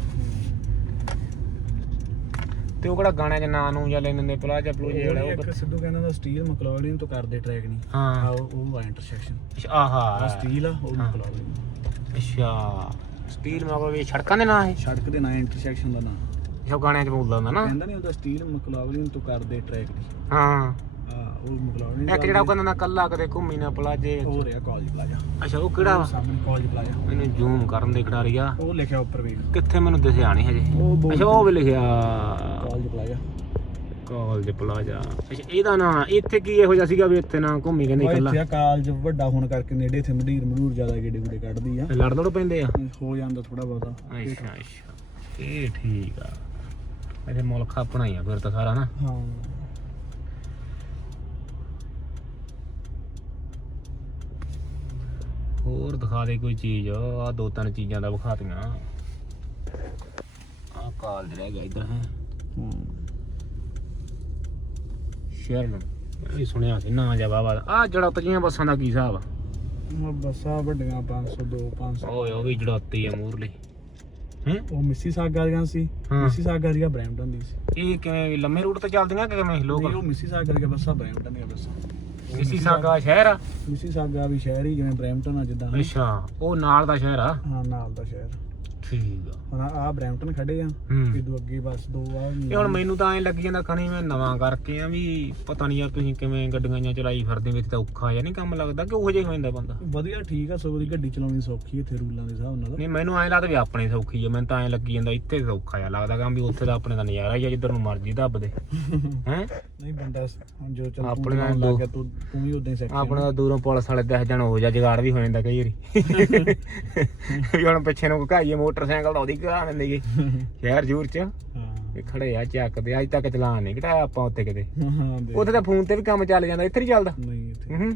ਤੇ ਉਹ ਕਿਹੜਾ ਗਾਣਿਆਂ ਚ ਨਾਂ ਨੂੰ ਜਾਂ ਲੈਣ ਦਿੰਦੇ ਪਲਾਜਾ ਪਲੂਜੇ ਵਾਲਾ ਉਹ ਇੱਕ ਸਿੱਧੂ ਕਹਿੰਦਾ ਦਾ ਸਟੀਲ ਮਕਲੌਡਿਨ ਤੋਂ ਕਰਦੇ ਟਰੈਕ ਨਹੀਂ ਹਾਂ। ਉਹ ਉਹ ਆ ਇੰਟਰਸੈਕਸ਼ਨ ਅੱਛਾ, ਆ ਆਹਾ ਸਟੀਲ ਆ ਉਹ ਹਾਂ। ਮਕਲੌਡਿਨ ਅੱਛਾ। ਸਟੀਲ ਮਤਲਬ ਵੀ ਸੜਕਾਂ ਦੇ ਨਾਂ ਇਹ? ਸੜਕ ਦੇ ਨਾਂ ਇੰਟਰਸੈਕਸ਼ਨ ਦਾ ਨਾਂ। ਜੋ ਗਾਣਿਆਂ ਚ ਬੋਲਦਾ ਹੁੰਦਾ ਨਾ। ਕਹਿੰਦਾ ਨਹੀਂ ਹੁੰਦਾ ਸਟੀਲ ਮਕਲੌਡਿਨ ਤੋਂ ਕਰਦੇ ਟਰੈਕ ਦੀ ਹਾਂ। ਉਹ ਮਕਲੌਡਿਨ ਇੱਕ ਜਿਹੜਾ ਉਹ ਕਹਿੰਦਾ ਨਾ ਕੱਲਾ ਕਦੇ ਘੁੰਮੀ ਨਾ ਪਲਾਜੇ ਹੋ ਰਿਹਾ ਕਾਲਜ ਪਲਾਜ਼ਾ। ਅੱਛਾ ਉਹ ਕਿਹੜਾ? ਵਾ? ਸਾਹਮਣੇ ਕਾਲਜ ਪਲਾਜ਼ਾ। ਮੈਨੂੰ ਜ਼ੂਮ ਕਰਨ ਦੇ ਖਿਡਾਰੀਆ। ਉਹ ਲਿਖਿਆ ਉੱਪਰ ਵੇਖ ਕਿੱਥੇ ਮੈਨੂੰ ਦਿਸਿਆ ਨਹੀਂ ਹਜੇ। ਉਹ ਅੱਛਾ ਉਹ ਵੀ ਲਿਖਿਆ। College plaza. College plaza. ਅੱਛਾ ਇਹਦਾ ਨਾਂ ਇੱਥੇ ਕੀ ਇਹੋ ਜਿਹਾ ਸੀਗਾ ਵੀ ਇੱਥੇ ਨਾ ਘੁੰਮੀ ਕਹਿੰਦੇ ਉਹ ਇਕੱਲਾ? ਇੱਥੇ ਆ ਕਾਲਜ ਵੱਡਾ ਹੋਣ ਕਰਕੇ ਨੇੜੇ ਇੱਥੇ ਮਡੀਰ ਮਡੂਰ ਜ਼ਿਆਦਾ ਗੇੜੇ ਗੁੜੇ ਕੱਢਦੀ ਆ। ਲੜ ਲੜ ਪੈਂਦੇ ਆ? ਹੋ ਜਾਂਦਾ ਥੋੜਾ ਬਹੁਤਾ। ਅੱਛਾ ਅੱਛਾ। ਇਹ ਠੀਕ ਆ। ਇਹਦੇ ਮੁਲਕ ਆਪਣਾ ਹੀ ਆ ਫਿਰ ਤਾਂ ਸਾਰਾ ਨਾ। ਹਾਂ। ਹੋਰ ਦਿਖਾ ਦੇ ਕੋਈ ਚੀਜ਼। ਆ ਦੋ ਤਿੰਨ ਚੀਜ਼ਾਂ ਦਾ ਵਿਖਾਤੀਆਂ। ਆ ਕਾਲਜ ਰਹਿ ਗਿਆ ਇੱਧਰ ਹੈ। ਸ਼ਹਿਰ ਨੂੰ ਮੈਂ ਵੀ ਸੁਣਿਆ ਸੀ ਨਾ ਜਵਾਬ ਆ ਜੜਤੀਆਂ ਬੱਸਾਂ ਦਾ ਕੀ ਹਿਸਾਬ ਆ? ਬੱਸਾਂ ਵੱਡੀਆਂ 502 500 ਓਏ ਉਹ ਵੀ ਜੜਤੀ ਆ ਮੂਰਲੀ। ਹੈ? ਉਹ ਮਿਸੀ ਸਾਗਾ ਦੀਆਂ ਸੀ। ਮਿਸੀ ਸਾਗਾ ਦੀਆਂ ਬ੍ਰੈਂਪਟਨ ਦੀ ਸੀ। ਇਹ ਕਿਵੇਂ ਲੰਮੇ ਰੂਟ ਤੇ ਚੱਲਦੀਆਂ ਕਿ ਕਿਵੇਂ ਨਹੀਂ ਲੋਕਲ ਉਹ ਮਿਸੀ ਸਾਗਾ ਦੀਆਂ ਬੱਸਾਂ ਬ੍ਰੈਂਪਟਨ ਦੀਆਂ ਬੱਸਾਂ। ਮਿਸੀ ਸਾਗਾ ਸ਼ਹਿਰ ਆ? ਮਿਸੀ ਸਾਗਾ ਵੀ ਸ਼ਹਿਰ ਹੀ ਜਿਵੇਂ ਬ੍ਰੈਂਪਟਨ ਆ ਜਿੱਦਾਂ ਅੱਛਾ ਉਹ ਨਾਲ ਦਾ ਸ਼ਹਿਰ ਆ? ਹਾਂ ਨਾਲ ਦਾ ਸ਼ਹਿਰ। ਠੀਕ ਆ। ਹੁਣ ਆ ਬ੍ਰੈਂਪਟਨ ਖੜੇ ਆ। ਹੂੰ। ਇਦੋਂ ਅੱਗੇ ਬਸ ਦੋ ਆ ਇਹ ਹੁਣ ਮੈਨੂੰ ਤਾਂ ਐ ਲੱਗੀ ਜਾਂਦਾ ਖਣੀ ਮੈਂ ਨਵਾਂ ਕਰਕੇ ਆ ਵੀ ਪਤਾ ਨਹੀਂ ਯਾਰ ਤੁਸੀਂ ਕਿਵੇਂ ਗੱਡੀਆਂ ਜਾਂ ਚਲਾਈ ਫਿਰਦੇ ਵਿੱਚ ਤਾਂ ਔਖਾ ਜਾਂ ਨਹੀਂ ਕੰਮ ਲੱਗਦਾ ਕਿ ਉਹੋ ਜਿਹਾ ਹੀ ਜਾਂਦਾ ਬੰਦਾ। ਵਧੀਆ ਠੀਕ ਆ ਸਗੋਂ ਦੀ ਗੱਡੀ ਚਲਾਉਣੀ ਸੌਖੀ ਇੱਥੇ ਰੂਲਾਂ ਦੇ ਹਿਸਾਬ ਨਾਲ। ਨਹੀਂ ਮੈਨੂੰ ਐ ਲੱਗਦਾ ਵੀ ਆਪਣੇ ਸੌਖੀ ਆ ਮੈਨੂੰ ਤਾਂ ਐ ਲੱਗੀ ਜਾਂਦਾ ਇੱਥੇ ਸੌਖਾ ਜਿਹਾ ਲੱਗਦਾ ਕੰਮ ਵੀ ਉੱਥੇ ਦਾ ਆਪਣੇ ਦਾ ਨਜ਼ਾਰਾ ਹੀ ਆ ਜਿੱਧਰ ਨੂੰ ਮਰਜ਼ੀ ਦੱਬ ਦੇ। ਹੈ? ਨਹੀਂ ਬੰਦਾ ਹੁਣ ਜੋ ਚੱਲ ਆਪਣੇ ਨਾਲ ਲੱਗ ਦੋ- ਗਿਆ ਤੂੰ ਤੂੰ ਵੀ ਉਦਾਂ ਹੀ ਸਿੱਖ ਆਪਣੇ ਦਾ ਦੂਰੋਂ ਪੁਲਿਸ ਵਾਲੇ ਦਸ ਜਣ ਹੋ ਜਾ ਜਗਾੜ ਵੀ ਹੋ ਜਾਂਦਾ ਕਈ ਵਾਰੀ। ਵੀ ਹੁਣ ਪਿੱਛੇ ਨੂੰ ਘਾਈਏ ਮੋਟਰਸਾਈਕਲ ਤਾਂ ਉਹਦੀ ਘਾ ਦਿੰਦੇ ਗੇ। ਸ਼ਹਿਰ ਜੂਰ ਚ। ਇਹ ਖੜੇ ਆ ਚੱਕਦੇ ਅੱਜ ਤੱਕ ਚਲਾਨ ਨਹੀਂ ਘਟਾਇਆ ਆਪਾਂ ਉੱਥੇ ਕਿਤੇ। ਉੱਥੇ ਤਾਂ ਫੋਨ ਤੇ ਵੀ ਕੰਮ ਚੱਲ ਜਾਂਦਾ ਇੱਥੇ ਨਹੀਂ ਚੱਲਦਾ। ਨਹੀਂ ਇੱਥੇ ਹੂੰ।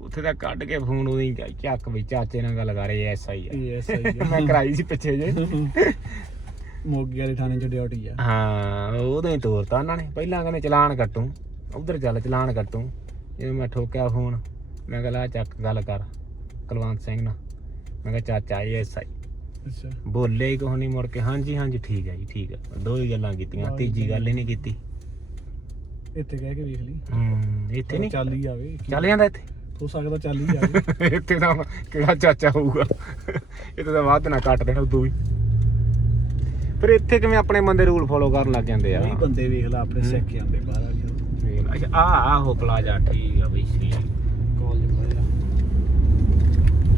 ਉੱਥੇ ਤਾਂ ਕੱਢ ਕੇ ਫੋਨ ਉਹਦੀ ਚੱਕ ਵੀ ਚਾਚੇ ਨਾਲ ਗੱਲ ਕਰ ਰਹੇ ਐਸ ਆਈ ਇਹ ਐਸਾ ਹੀ ਮੈਂ ਕਰਾਈ ਸੀ ਪਿੱਛੇ ਜੇ। ਮੋਗੇ ਵਾਲੇ ਥਾਣੇ ਚ ਡਿਊਟੀ ਆ। ਹਾਂ ਉਦੋਂ ਹੀ ਤੋਰਤਾ ਉਹਨਾਂ ਨੇ। ਪਹਿਲਾਂ ਕਹਿੰਦੇ ਚਲਾਨ ਕੱਟੂ। ਉਧਰ ਚੱਲ ਚਲਾਨ ਕੱਟੂ। ਜਿਵੇਂ ਮੈਂ ਠੋਕਿਆ ਫੋਨ ਮੈਂ ਕਿਹਾ ਲਾ ਚੱਕ ਗੱਲ ਕਰ ਕੁਲਵੰਤ ਸਿੰਘ ਨਾਲ। ਮੈਂ ਕਿਹਾ ਚਾਚਾ ਇਹ ਐਸ ਆਈ ਅੱਛਾ। ਬੋਲੇ ਹੀ ਕੋਹ ਨਹੀਂ ਮੁੜ ਕੇ। ਹਾਂਜੀ ਹਾਂਜੀ ਠੀਕ ਹੈ ਜੀ ਠੀਕ ਹੈ। ਦੋ ਹੀ ਗੱਲਾਂ ਕੀਤੀਆਂ ਤੀਜੀ ਗੱਲ ਹੀ ਨਹੀਂ ਕੀਤੀ। ਇੱਥੇ ਕਹਿ ਕੇ ਵੇਖ ਲਈ। ਹੂੰ ਇੱਥੇ ਨਹੀਂ ਚੱਲ ਹੀ ਆਵੇ ਚੱਲ ਜਾਂਦਾ ਇੱਥੇ? ਹੋ ਸਕਦਾ ਚੱਲ ਹੀ ਆਵੇ ਇੱਥੇ ਤਾਂ ਕਿਹੜਾ ਚਾਚਾ ਹੋਊਗਾ? ਇੱਥੇ ਤਾਂ ਵੱਧ ਨਾ ਕੱਟ ਦੇਣ ਉਦੋਂ ਵੀ। ਪਰ ਇੱਥੇ ਕਿਵੇਂ ਆਪਣੇ ਬੰਦੇ ਰੂਲ ਫੋਲੋ ਕਰਨ ਲੱਗ ਜਾਂਦੇ ਆ? ਕਈ ਬੰਦੇ ਵੇਖ ਲਾ ਆਪਣੇ ਸਿੱਖ ਜਾਂਦੇ ਬਾਹਰ ਆ ਕੇ। ਅੱਛਾ ਆ ਆਹੋ ਪਲਾਜਾ ਠੀਕ ਆ ਬਈ ਠੀਕ ਕਾਲਜ ਪੜਿਆ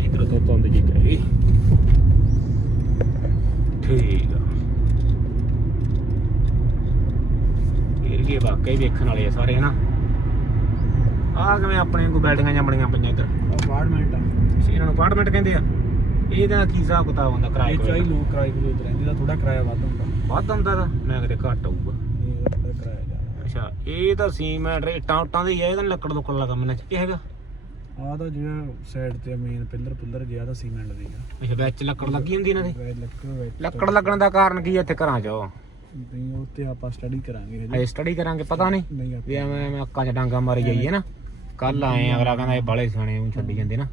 ਇਧਰ ਤੋਂ ਤੁੰਦ ਜੀ ਗਈ। ਠੀਕ ਆ। ਏਰੀਏ ਵਾਕਈ ਵੇਖਣ ਵਾਲੇ ਆ ਸਾਰੇ ਹਨਾ? ਆ ਕਿਵੇਂ ਆਪਣੇ ਕੋ ਬਿਲਡਿੰਗਾਂ ਜਾਂ ਬਣੀਆਂ ਪਈਆਂ ਇੱਧਰ। ਅਪਾਰਟਮੈਂਟ ਆ। ਸੀ ਇਹਨਾਂ ਨੂੰ ਅਪਾਰਟਮੈਂਟ ਕਹਿੰਦੇ ਆ। ਇਹਦਾ ਕੀ ਹਿਸਾਬ ਕਿਤਾਬ ਹੁੰਦਾ ਕਿਰਾਏ ਇਹ ਚਾਹੀ ਲੋਕ ਕਿਰਾਏ ਕੋਲ ਰਹਿੰਦੇ ਦਾ ਥੋੜਾ ਕਿਰਾਇਆ ਵੱਧ ਹੁੰਦਾ। ਵੱਧ ਹੁੰਦਾ ਦਾ ਮੈਂ ਕਿਤੇ ਘੱਟ ਹੋਊਗਾ। ਇਹ ਥੋੜਾ ਕਿਰਾਇਆ ਜ਼ਿਆਦਾ। ਅੱਛਾ ਇਹ ਤਾਂ ਸੀਮੈਂਟ ਰੇਟਾਂ ਉਟਾਂ ਦੇ ਹੀ ਆ ਇਹਦਾ ਲੱਕੜ ਲੁੱਕੜ ਵਾਲਾ ਕੰਮ ਨਾ ਕੀ ਹੈਗਾ। ਆਹ ਤਾਂ ਜਿਹੜਾ ਸਾਈਡ ਤੇ ਮੇਨ ਪਿੱਲਰ ਪੁੱਲਰ ਗਿਆ ਤਾਂ ਸੀਮੈਂਟ ਦੀ ਆ। ਅੱਛਾ ਵਿੱਚ ਲੱਕੜ ਲੱਗੀ ਹੁੰਦੀ ਇਹਨਾਂ ਦੇ? ਲੱਕੜ ਲੱਗਣ ਦਾ ਕਾਰਨ ਕੀ ਹੈ ਇੱਥੇ ਘਰਾਂ 'ਚ? ਨਹੀਂ ਉਹ ਤੇ ਆਪਾਂ ਸਟੱਡੀ ਕਰਾਂਗੇ ਹਜੇ। ਅਜੇ ਸਟੱਡੀ ਕਰਾਂਗੇ ਪਤਾ ਨਹੀਂ? ਨਹੀਂ ਵੀ ਆਪਾਂ ਐਵੇਂ ਐਵੇਂ ਅੱਕਾਂ 'ਚ ਡਾਂਗਾ ਮਾਰੀ ਜਾਈਏ ਨਾ। ਕੱਲ ਆਏ ਅਗਲਾ ਕਹਿੰਦਾ ਇਹ ਬਾਲੇ ਸਿਆਣੇ ਉਹ ਛੱਡੀ ਜਾਂਦੇ ਨਾ।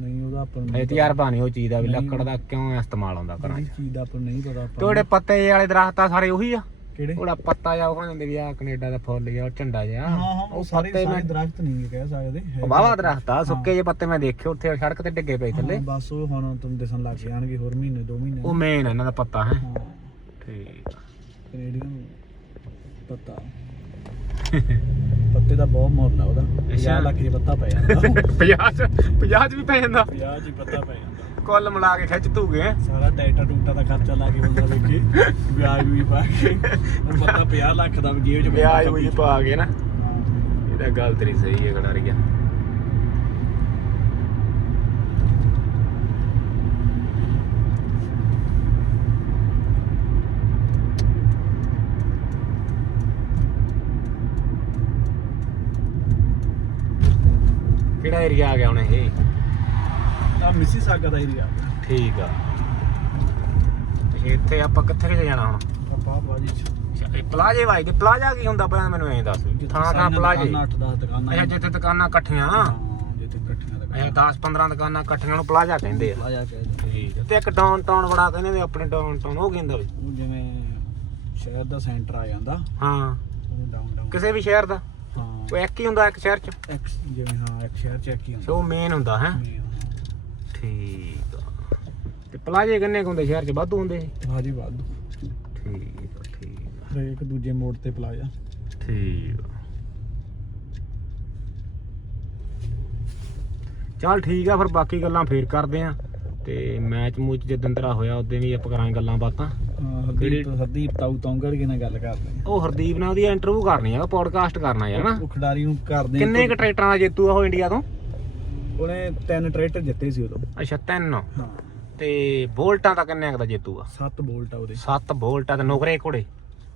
ਨਹੀਂ ਉਹਦਾ ਆਪਾਂ ਨੂੰ ਅਜੇ ਤਜਰਬਾ ਨਹੀਂ ਉਹ ਚੀਜ਼ ਦਾ ਵੀ ਲੱਕੜ ਦਾ ਕਿਉਂ ਇਸਤੇਮਾਲ ਹੁੰਦਾ ਘਰਾਂ 'ਚ। ਚੀਜ਼ ਦਾ ਆਪਾਂ ਨੂੰ ਨਹੀਂ ਪਤਾ ਆਪਾਂ ਤੁਹਾਡੇ ਪੱਤੇ ਵਾਲੇ ਦਰਖਤ ਆ ਸਾਰੇ ਉਹੀ ਆ? ਕਿਹੜੇ? ਉਹਦਾ ਪੱਤਾ ਜਾ ਉਹ ਕਹਿੰਦੇ ਵੀ ਆ ਕੈਨੇਡਾ ਦਾ ਫੁੱਲ ਜਾਂ ਝੰਡਾ ਜਿਹਾ। ਹਾਂ ਹਾਂ ਉਹ ਸਾਰੇ ਪੱਤੇ ਸਾਰੇ ਮੈਂ ਦਰਖਤ ਨਹੀਂ ਕਹਿ ਸਕਦੇ। ਹੈਗੇ ਬਾਵਾ ਦਰਖਤ ਆ ਸੁੱਕੇ ਜਿਹੇ ਪੱਤੇ ਮੈਂ ਦੇਖੇ ਉੱਥੇ ਸੜਕ ਤੇ ਡਿੱਗੇ ਪਏ ਥੱਲੇ। ਹਾਂ, ਬਸ ਉਹ ਹੁਣ ਤੁਹਾਨੂੰ ਦਿਸਣ ਲੱਗ ਜਾਣਗੇ ਹੋਰ ਮਹੀਨੇ ਦੋ ਮਹੀਨੇ। ਉਹ ਮੇਨ ਇਹਨਾਂ ਦਾ ਪੱਤਾ ਹੈ। ਹਾਂ। ਠੀਕ ਕੈਨੇਡੀਅਨ ਪੱਤਾ। ਪੱਤੇ ਦਾ ਬਹੁਤ ਮੁੱਲ ਆ ਉਹਦਾ। 50 ਲੱਖ ਦੀ ਪੱਤਾ ਪੈ ਜਾਂਦਾ। 50 50 ਚ ਵੀ ਪੈ ਜਾਂਦਾ। 50 ਜੀ ਪੱਤਾ ਪੈ ਜਾਂਦਾ। ਕੁੱਲ ਮਿਲਾ ਕੇ ਖਿੱਚ ਧੂਗੇ। ਸਾਰਾ ਟੈਟਾ ਟੂਟਾ ਦਾ ਖਰਚਾ ਲਾ ਕੇ ਬੰਦਾ ਵੇਖੇ ਵਿਆਜ ਵੀ ਪਾ ਕੇ। ਪੱਤਾ 50 ਲੱਖ ਦਾ ਵੀ ਜੇਬ ਚ ਵਿਆਜ ਵੀ ਪਾ ਕੇ ਨਾ। ਹਾਂ। ਇਹਦਾ ਗੱਲ ਤੇਰੀ ਸਹੀ ਹੈ ਗੜਾਰੀਆ ਕਿਹੜਾ ਏਰੀਆ ਆ ਗਿਆ ਹੁਣ ਇਹ? ਆ ਮਿਸੀ ਸਾਗਾ ਦਾ ਏਰੀਆ ਠੀਕ ਆ। ਤੇ ਇੱਥੇ ਆਪਾਂ ਕਿੱਥੇ ਕਿੱਥੇ ਜਾਣਾ ਹੁਣ? ਆਪਾਂ ਬਾਜੀ ਚ। ਅੱਛਾ, ਇਹ ਪਲਾਜੇ ਵਾਈ ਦੇ ਪਲਾਜਾ ਕੀ ਹੁੰਦਾ ਪਹਿਲਾਂ ਮੈਨੂੰ ਐਂ ਦੱਸ ਥਾਂ ਥਾਂ ਪਲਾਜੇ। 8 10 ਦੁਕਾਨਾਂ ਅੱਛਾ ਜਿੱਥੇ ਦੁਕਾਨਾਂ ਇਕੱਠੀਆਂ। ਹਾਂ ਜਿੱਥੇ ਇਕੱਠੀਆਂ ਅੱਛਾ ਦੁਕਾਨਾਂ 10 15 ਦੁਕਾਨਾਂ ਇਕੱਠੀਆਂ ਨੂੰ ਪਲਾਜਾ ਕਹਿੰਦੇ ਆ। ਲਾਇਆ ਕਹਿੰਦੇ ਠੀਕ ਤੇ ਇੱਕ ਡਾਊਨ ਟਾਊਨ ਬੜਾ ਕਹਿੰਦੇ ਨੇ ਆਪਣੇ ਡਾਊਨ ਟਾਊਨ ਉਹ ਕਹਿੰਦਾ ਵੀ? ਉਹ ਜਿਵੇਂ ਸ਼ਹਿਰ ਦਾ ਸੈਂਟਰ ਆ ਜਾਂਦਾ। ਹਾਂ। ਉਹ ਡਾਊਨ ਡਾਊਨ ਕਿਸੇ ਵੀ ਸ਼ਹਿਰ ਦਾ? ਹਾਂ। ਉਹ ਇੱਕ ਹੀ ਹੁੰਦਾ ਇੱਕ ਸ਼ਹਿਰ ਚ? ਐਕਸ ਜਿਵੇਂ ਹਾਂ ਇੱਕ ਸ਼ਹਿਰ ਚ ਇੱਕ ਹੀ ਹੁੰਦਾ। ਉਹ ਮੇਨ ਹੁੰਦਾ ਹੈ? ਠੀਕ ਆ। ਤੇ ਪਲਾਜੇ ਕਿੰਨੇ ਕੁ ਹੁੰਦੇ? ਸ਼ਹਿਰ ਚ ਵਾਧੂ ਹੁੰਦੇ? ਹਾਜੀ ਵਾਧੂ। ਠੀਕ ਆ ਠੀਕ ਆ। ਹਰੇਕ ਦੂਜੇ ਮੋੜ ਤੇ ਪਲਾਜ਼ਾ। ਠੀਕ ਆ। ਚੱਲ ਠੀਕ ਆ ਫਿਰ ਬਾਕੀ ਗੱਲਾਂ ਫੇਰ ਕਰਦੇ ਆ। ਤੇ ਮੈਚ ਮੂਚ ਜਿੱਦਣ ਤੇਰਾ ਹੋਇਆ ਉਦੋਂ ਵੀ ਆਪਾਂ ਕਰਾਂਗੇ ਗੱਲਾਂ ਬਾਤਾਂ। ਹਾਂ, ਹਰਦੀਪ ਹਰਦੀਪ ਤਾਊ ਤੌਂਗੜ ਕੇ ਨਾਲ ਗੱਲ ਕਰਦੇ ਆ। ਉਹ ਹਰਦੀਪ ਨਾਲ ਉਹਦੀ ਇੰਟਰਵਿਊ ਕਰਨੀ ਆ ਪੋਡਕਾਸਟ ਕਰਨਾ ਹੈ ਨਾ ਉਹ ਖਿਡਾਰੀ ਨੂੰ ਕਰਦੇ ਆ ਕਿੰਨੇ ਕ ਟਰੈਕਟਰਾਂ ਦਾ ਜੇਤੂ ਆ ਉਹ ਇੰਡੀਆ ਤੋਂ? ਉਹਨੇ ਤਿੰਨ ਟਰੈਕਟਰ ਜਿੱਤੇ ਸੀ ਉਦੋਂ। ਅੱਛਾ ਤਿੰਨ? ਹਾਂ। ਤੇ ਬੋਲਟਾਂ ਦਾ ਕਿੰਨੇ ਕ ਦਾ ਜੇਤੂ ਆ? 7 ਬੋਲਟ ਆ ਉਹਦੇ। 7 ਬੋਲਟਾਂ ਤੇ ਨੁਕਰੇ ਘੋੜੇ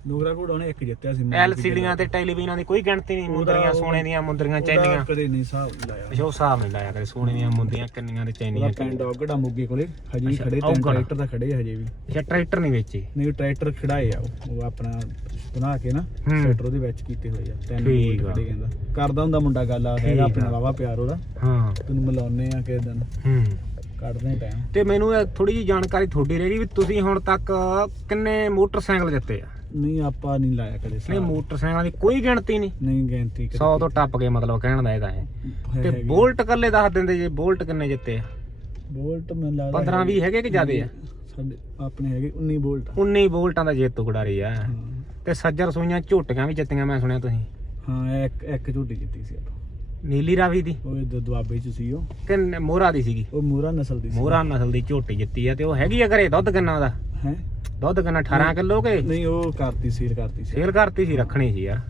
ਨੋਗਰਾ ਕੋਡ ਉਹਨੇ ਇੱਕ ਜਿੱਤਿਆ ਸੀ ਐਲਸੀਡੀਆਂ ਤੇ ਟੈਲੀਵਿਜ਼ਨਾਂ ਦੀ ਕੋਈ ਗਿਣਤੀ ਨਹੀਂ ਮੁੰਦਰੀਆਂ ਸੋਨੇ ਦੀਆਂ ਮੁੰਦਰੀਆਂ ਚੈਨੀਆਂ। ਕਦੇ ਨਹੀਂ ਹਿਸਾਬ ਲਾਇਆ। ਅੱਛਾ ਉਹ ਹਿਸਾਬ ਨਹੀਂ ਲਾਇਆ ਕਦੇ ਸੋਨੇ ਦੀਆਂ ਮੁੰਦੀਆਂ ਕਿੰਨੀਆਂ ਤੇ ਚੈਨੀਆਂ। ਪਿੰਡ ਔਗੜਾ ਮੋਗੇ ਕੋਲੇ ਹਜੇ ਵੀ ਖੜੇ ਤਿੰਨ। ਟਰੈਕਟਰ ਤਾਂ ਖੜੇ ਹਜੇ ਵੀ। ਅੱਛਾ ਟਰੈਕਟਰ ਨਹੀਂ ਵੇਚੇ? ਨਹੀਂ ਟਰੈਕਟਰ ਖੜਾਏ ਆ ਉਹ ਆਪਣਾ ਬਣਾ ਕੇ ਨਾ। ਟਰੈਕਟਰ ਉਹਦੇ ਵਿੱਚ ਕੀਤੇ ਹੋਏ ਆ ਤਿੰਨ ਠੀਕ ਆ। ਕਰਦਾ ਹੁੰਦਾ ਮੁੰਡਾ ਗੱਲ ਆ ਹੈਗਾ। ਆਪਣਾ ਵਾਵਾ ਪਿਆਰ ਉਹਦਾ। ਹਾਂ। ਤੈਨੂੰ ਮਿਲਾਉਨੇ ਆ ਕਿਸੇ ਦਿਨ। ਹੂੰ। ਕੱਢਦੇ ਟਾਈਮ ਤੇ ਮੈਨੂੰ ਥੋੜੀ ਜੀ ਜਾਣਕਾਰੀ ਤੁਹਾਡੀ ਰਹਿ ਗਈ ਵੀ ਤੁਸੀਂ ਹੁਣ ਤੱਕ ਕਿੰਨੇ ਮੋਟਰਸਾਈਕਲ ਜਿੱਤੇ ਆ? ਨਹੀਂ ਆਪਾਂ ਨਹੀਂ ਲਾਇਆ ਕਦੇ ਨਹੀਂ। ਮੋਟਰਸਾਈਕਲਾਂ ਦੀ ਕੋਈ ਗਿਣਤੀ ਨਹੀਂ ਨਹੀਂ ਗਿਣਤੀ 100 ਤੋਂ ਟੱਪ ਗਏ ਮਤਲਬ ਕਹਿਣ ਦਾ ਇਹਦਾ ਹੈ ਹੈ- ਤੇ ਹੈਗੀ। ਬੋਲਟ ਇਕੱਲੇ ਦੱਸ ਦਿੰਦੇ ਜੇ ਬੋਲਟ ਕਿੰਨੇ ਜਿੱਤੇ ਆ ਬੋਲਟ ਮੈਨੂੰ ਲੱਗਦਾ 15 20 ਹੈਗੇ ਕਿ ਜ਼ਿਆਦੇ ਆ ਸਾਡੇ ਆਪਣੇ ਹੈਗੇ 19 ਬੋਲਟ ਆ। 19 ਬੋਲਟਾਂ ਦਾ ਜੇਤੂ ਖਿਡਾਰੀ ਆ ਹਾਂ। ਤੇ ਸੱਜਰ ਸੂਈਆਂ ਝੋਟੀਆਂ ਵੀ ਜਿੱਤੀਆਂ ਮੈਂ ਸੁਣਿਆ ਤੁਸੀਂ ਹਾਂ ਇੱਕ ਇੱਕ ਝੋਟੀ ਜਿੱਤੀ ਸੀ ਆਪਾਂ ਨੀਲੀ ਰਾਵੀ ਦੀ? ਉਹ ਦ- ਦੁਆਬੇ ਚ ਸੀ ਉਹ। ਨ- ਮੋਹਰਾ ਦੀ ਸੀਗੀ? ਉਹ ਮੂਰਾ ਨਸਲ ਦੀ ਸੀ। ਮੋਹਰਾ ਨਸਲ ਦੀ ਝੋਟੀ ਜਿੱਤੀ ਆ ਤੇ ਉਹ ਹੈਗੀ ਆ ਘਰੇ ਦੁੱਧ ਕਿੰਨਾ ਉਹਦਾ ਹੈ? ਦੁੱਧ ਕਿੰਨਾ 18 ਕਿਲੋ ਕੇ? ਨਹੀਂ ਉਹ ਕਰਤੀ ਸੀਲ ਕਰਤੀ ਸੀ। ਸੇਲ ਕਰਤੀ ਸੀ ਰੱਖਣੀ ਸੀ ਯਾਰ।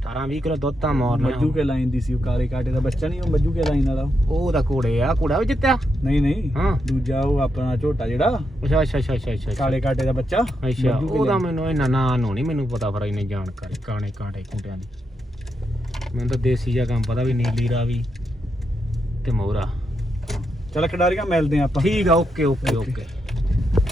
18 20 ਕਿਲੋ ਦੁੱਧ ਤਾਂ ਮੱਜੂ ਮਾਰਨਾ ਕੇ ਲਾਈਨ ਦੀ ਸੀ ਉਹ ਕਾਲੇ ਕਾਟੇ ਦਾ ਬੱਚਾ ਨਹੀਂ ਉਹ ਮੱਜੂ ਕੇ ਲਾਈਨ ਵਾਲਾ। ਉਹ ਦਾ ਘੋੜੇ ਆ ਘੋੜਾ ਵੀ ਜਿੱਤਿਆ? ਨਹੀਂ ਨਹੀਂ। ਹਾਂ। ਦੂਜਾ ਉਹ ਆਪਣਾ ਝੋਟਾ ਜਿਹੜਾ। ਅੱਛਾ ਅੱਛਾ ਅੱਛਾ ਅੱਛਾ ਅੱਛਾ ਕਾਲੇ ਕਾਟੇ ਦਾ ਬੱਚਾ ਅੱਛਾ ਮੱਜੂ ਕੇ ਉਹਦਾ ਲਾਈਨ। ਮੈਨੂੰ ਇਹਨਾਂ ਨਾਂ ਨੂੰ ਨਹੀਂ ਮੈਨੂੰ ਪਤਾ ਫਿਰ ਇਹਨੇ ਜਾਣਕਾਰੀ ਕਾਣੇ ਕਾਂਟੇ ਕੁੰਟਿਆਂ ਦੀ। ਮੈਨੂੰ ਤਾਂ ਦੇਸੀ ਜਿਹਾ ਕੰਮ ਪਤਾ ਵੀ ਨੀਲੀ ਰਾਵੀ ਤੇ ਮੋਹਰਾ ਚੱਲ ਖਿਡਾਰੀਆਂ ਮਿਲਦੇ ਆਪਾਂ ਠੀਕ ਆ ਓਕੇ ਓਕੇ. ਓਕੇ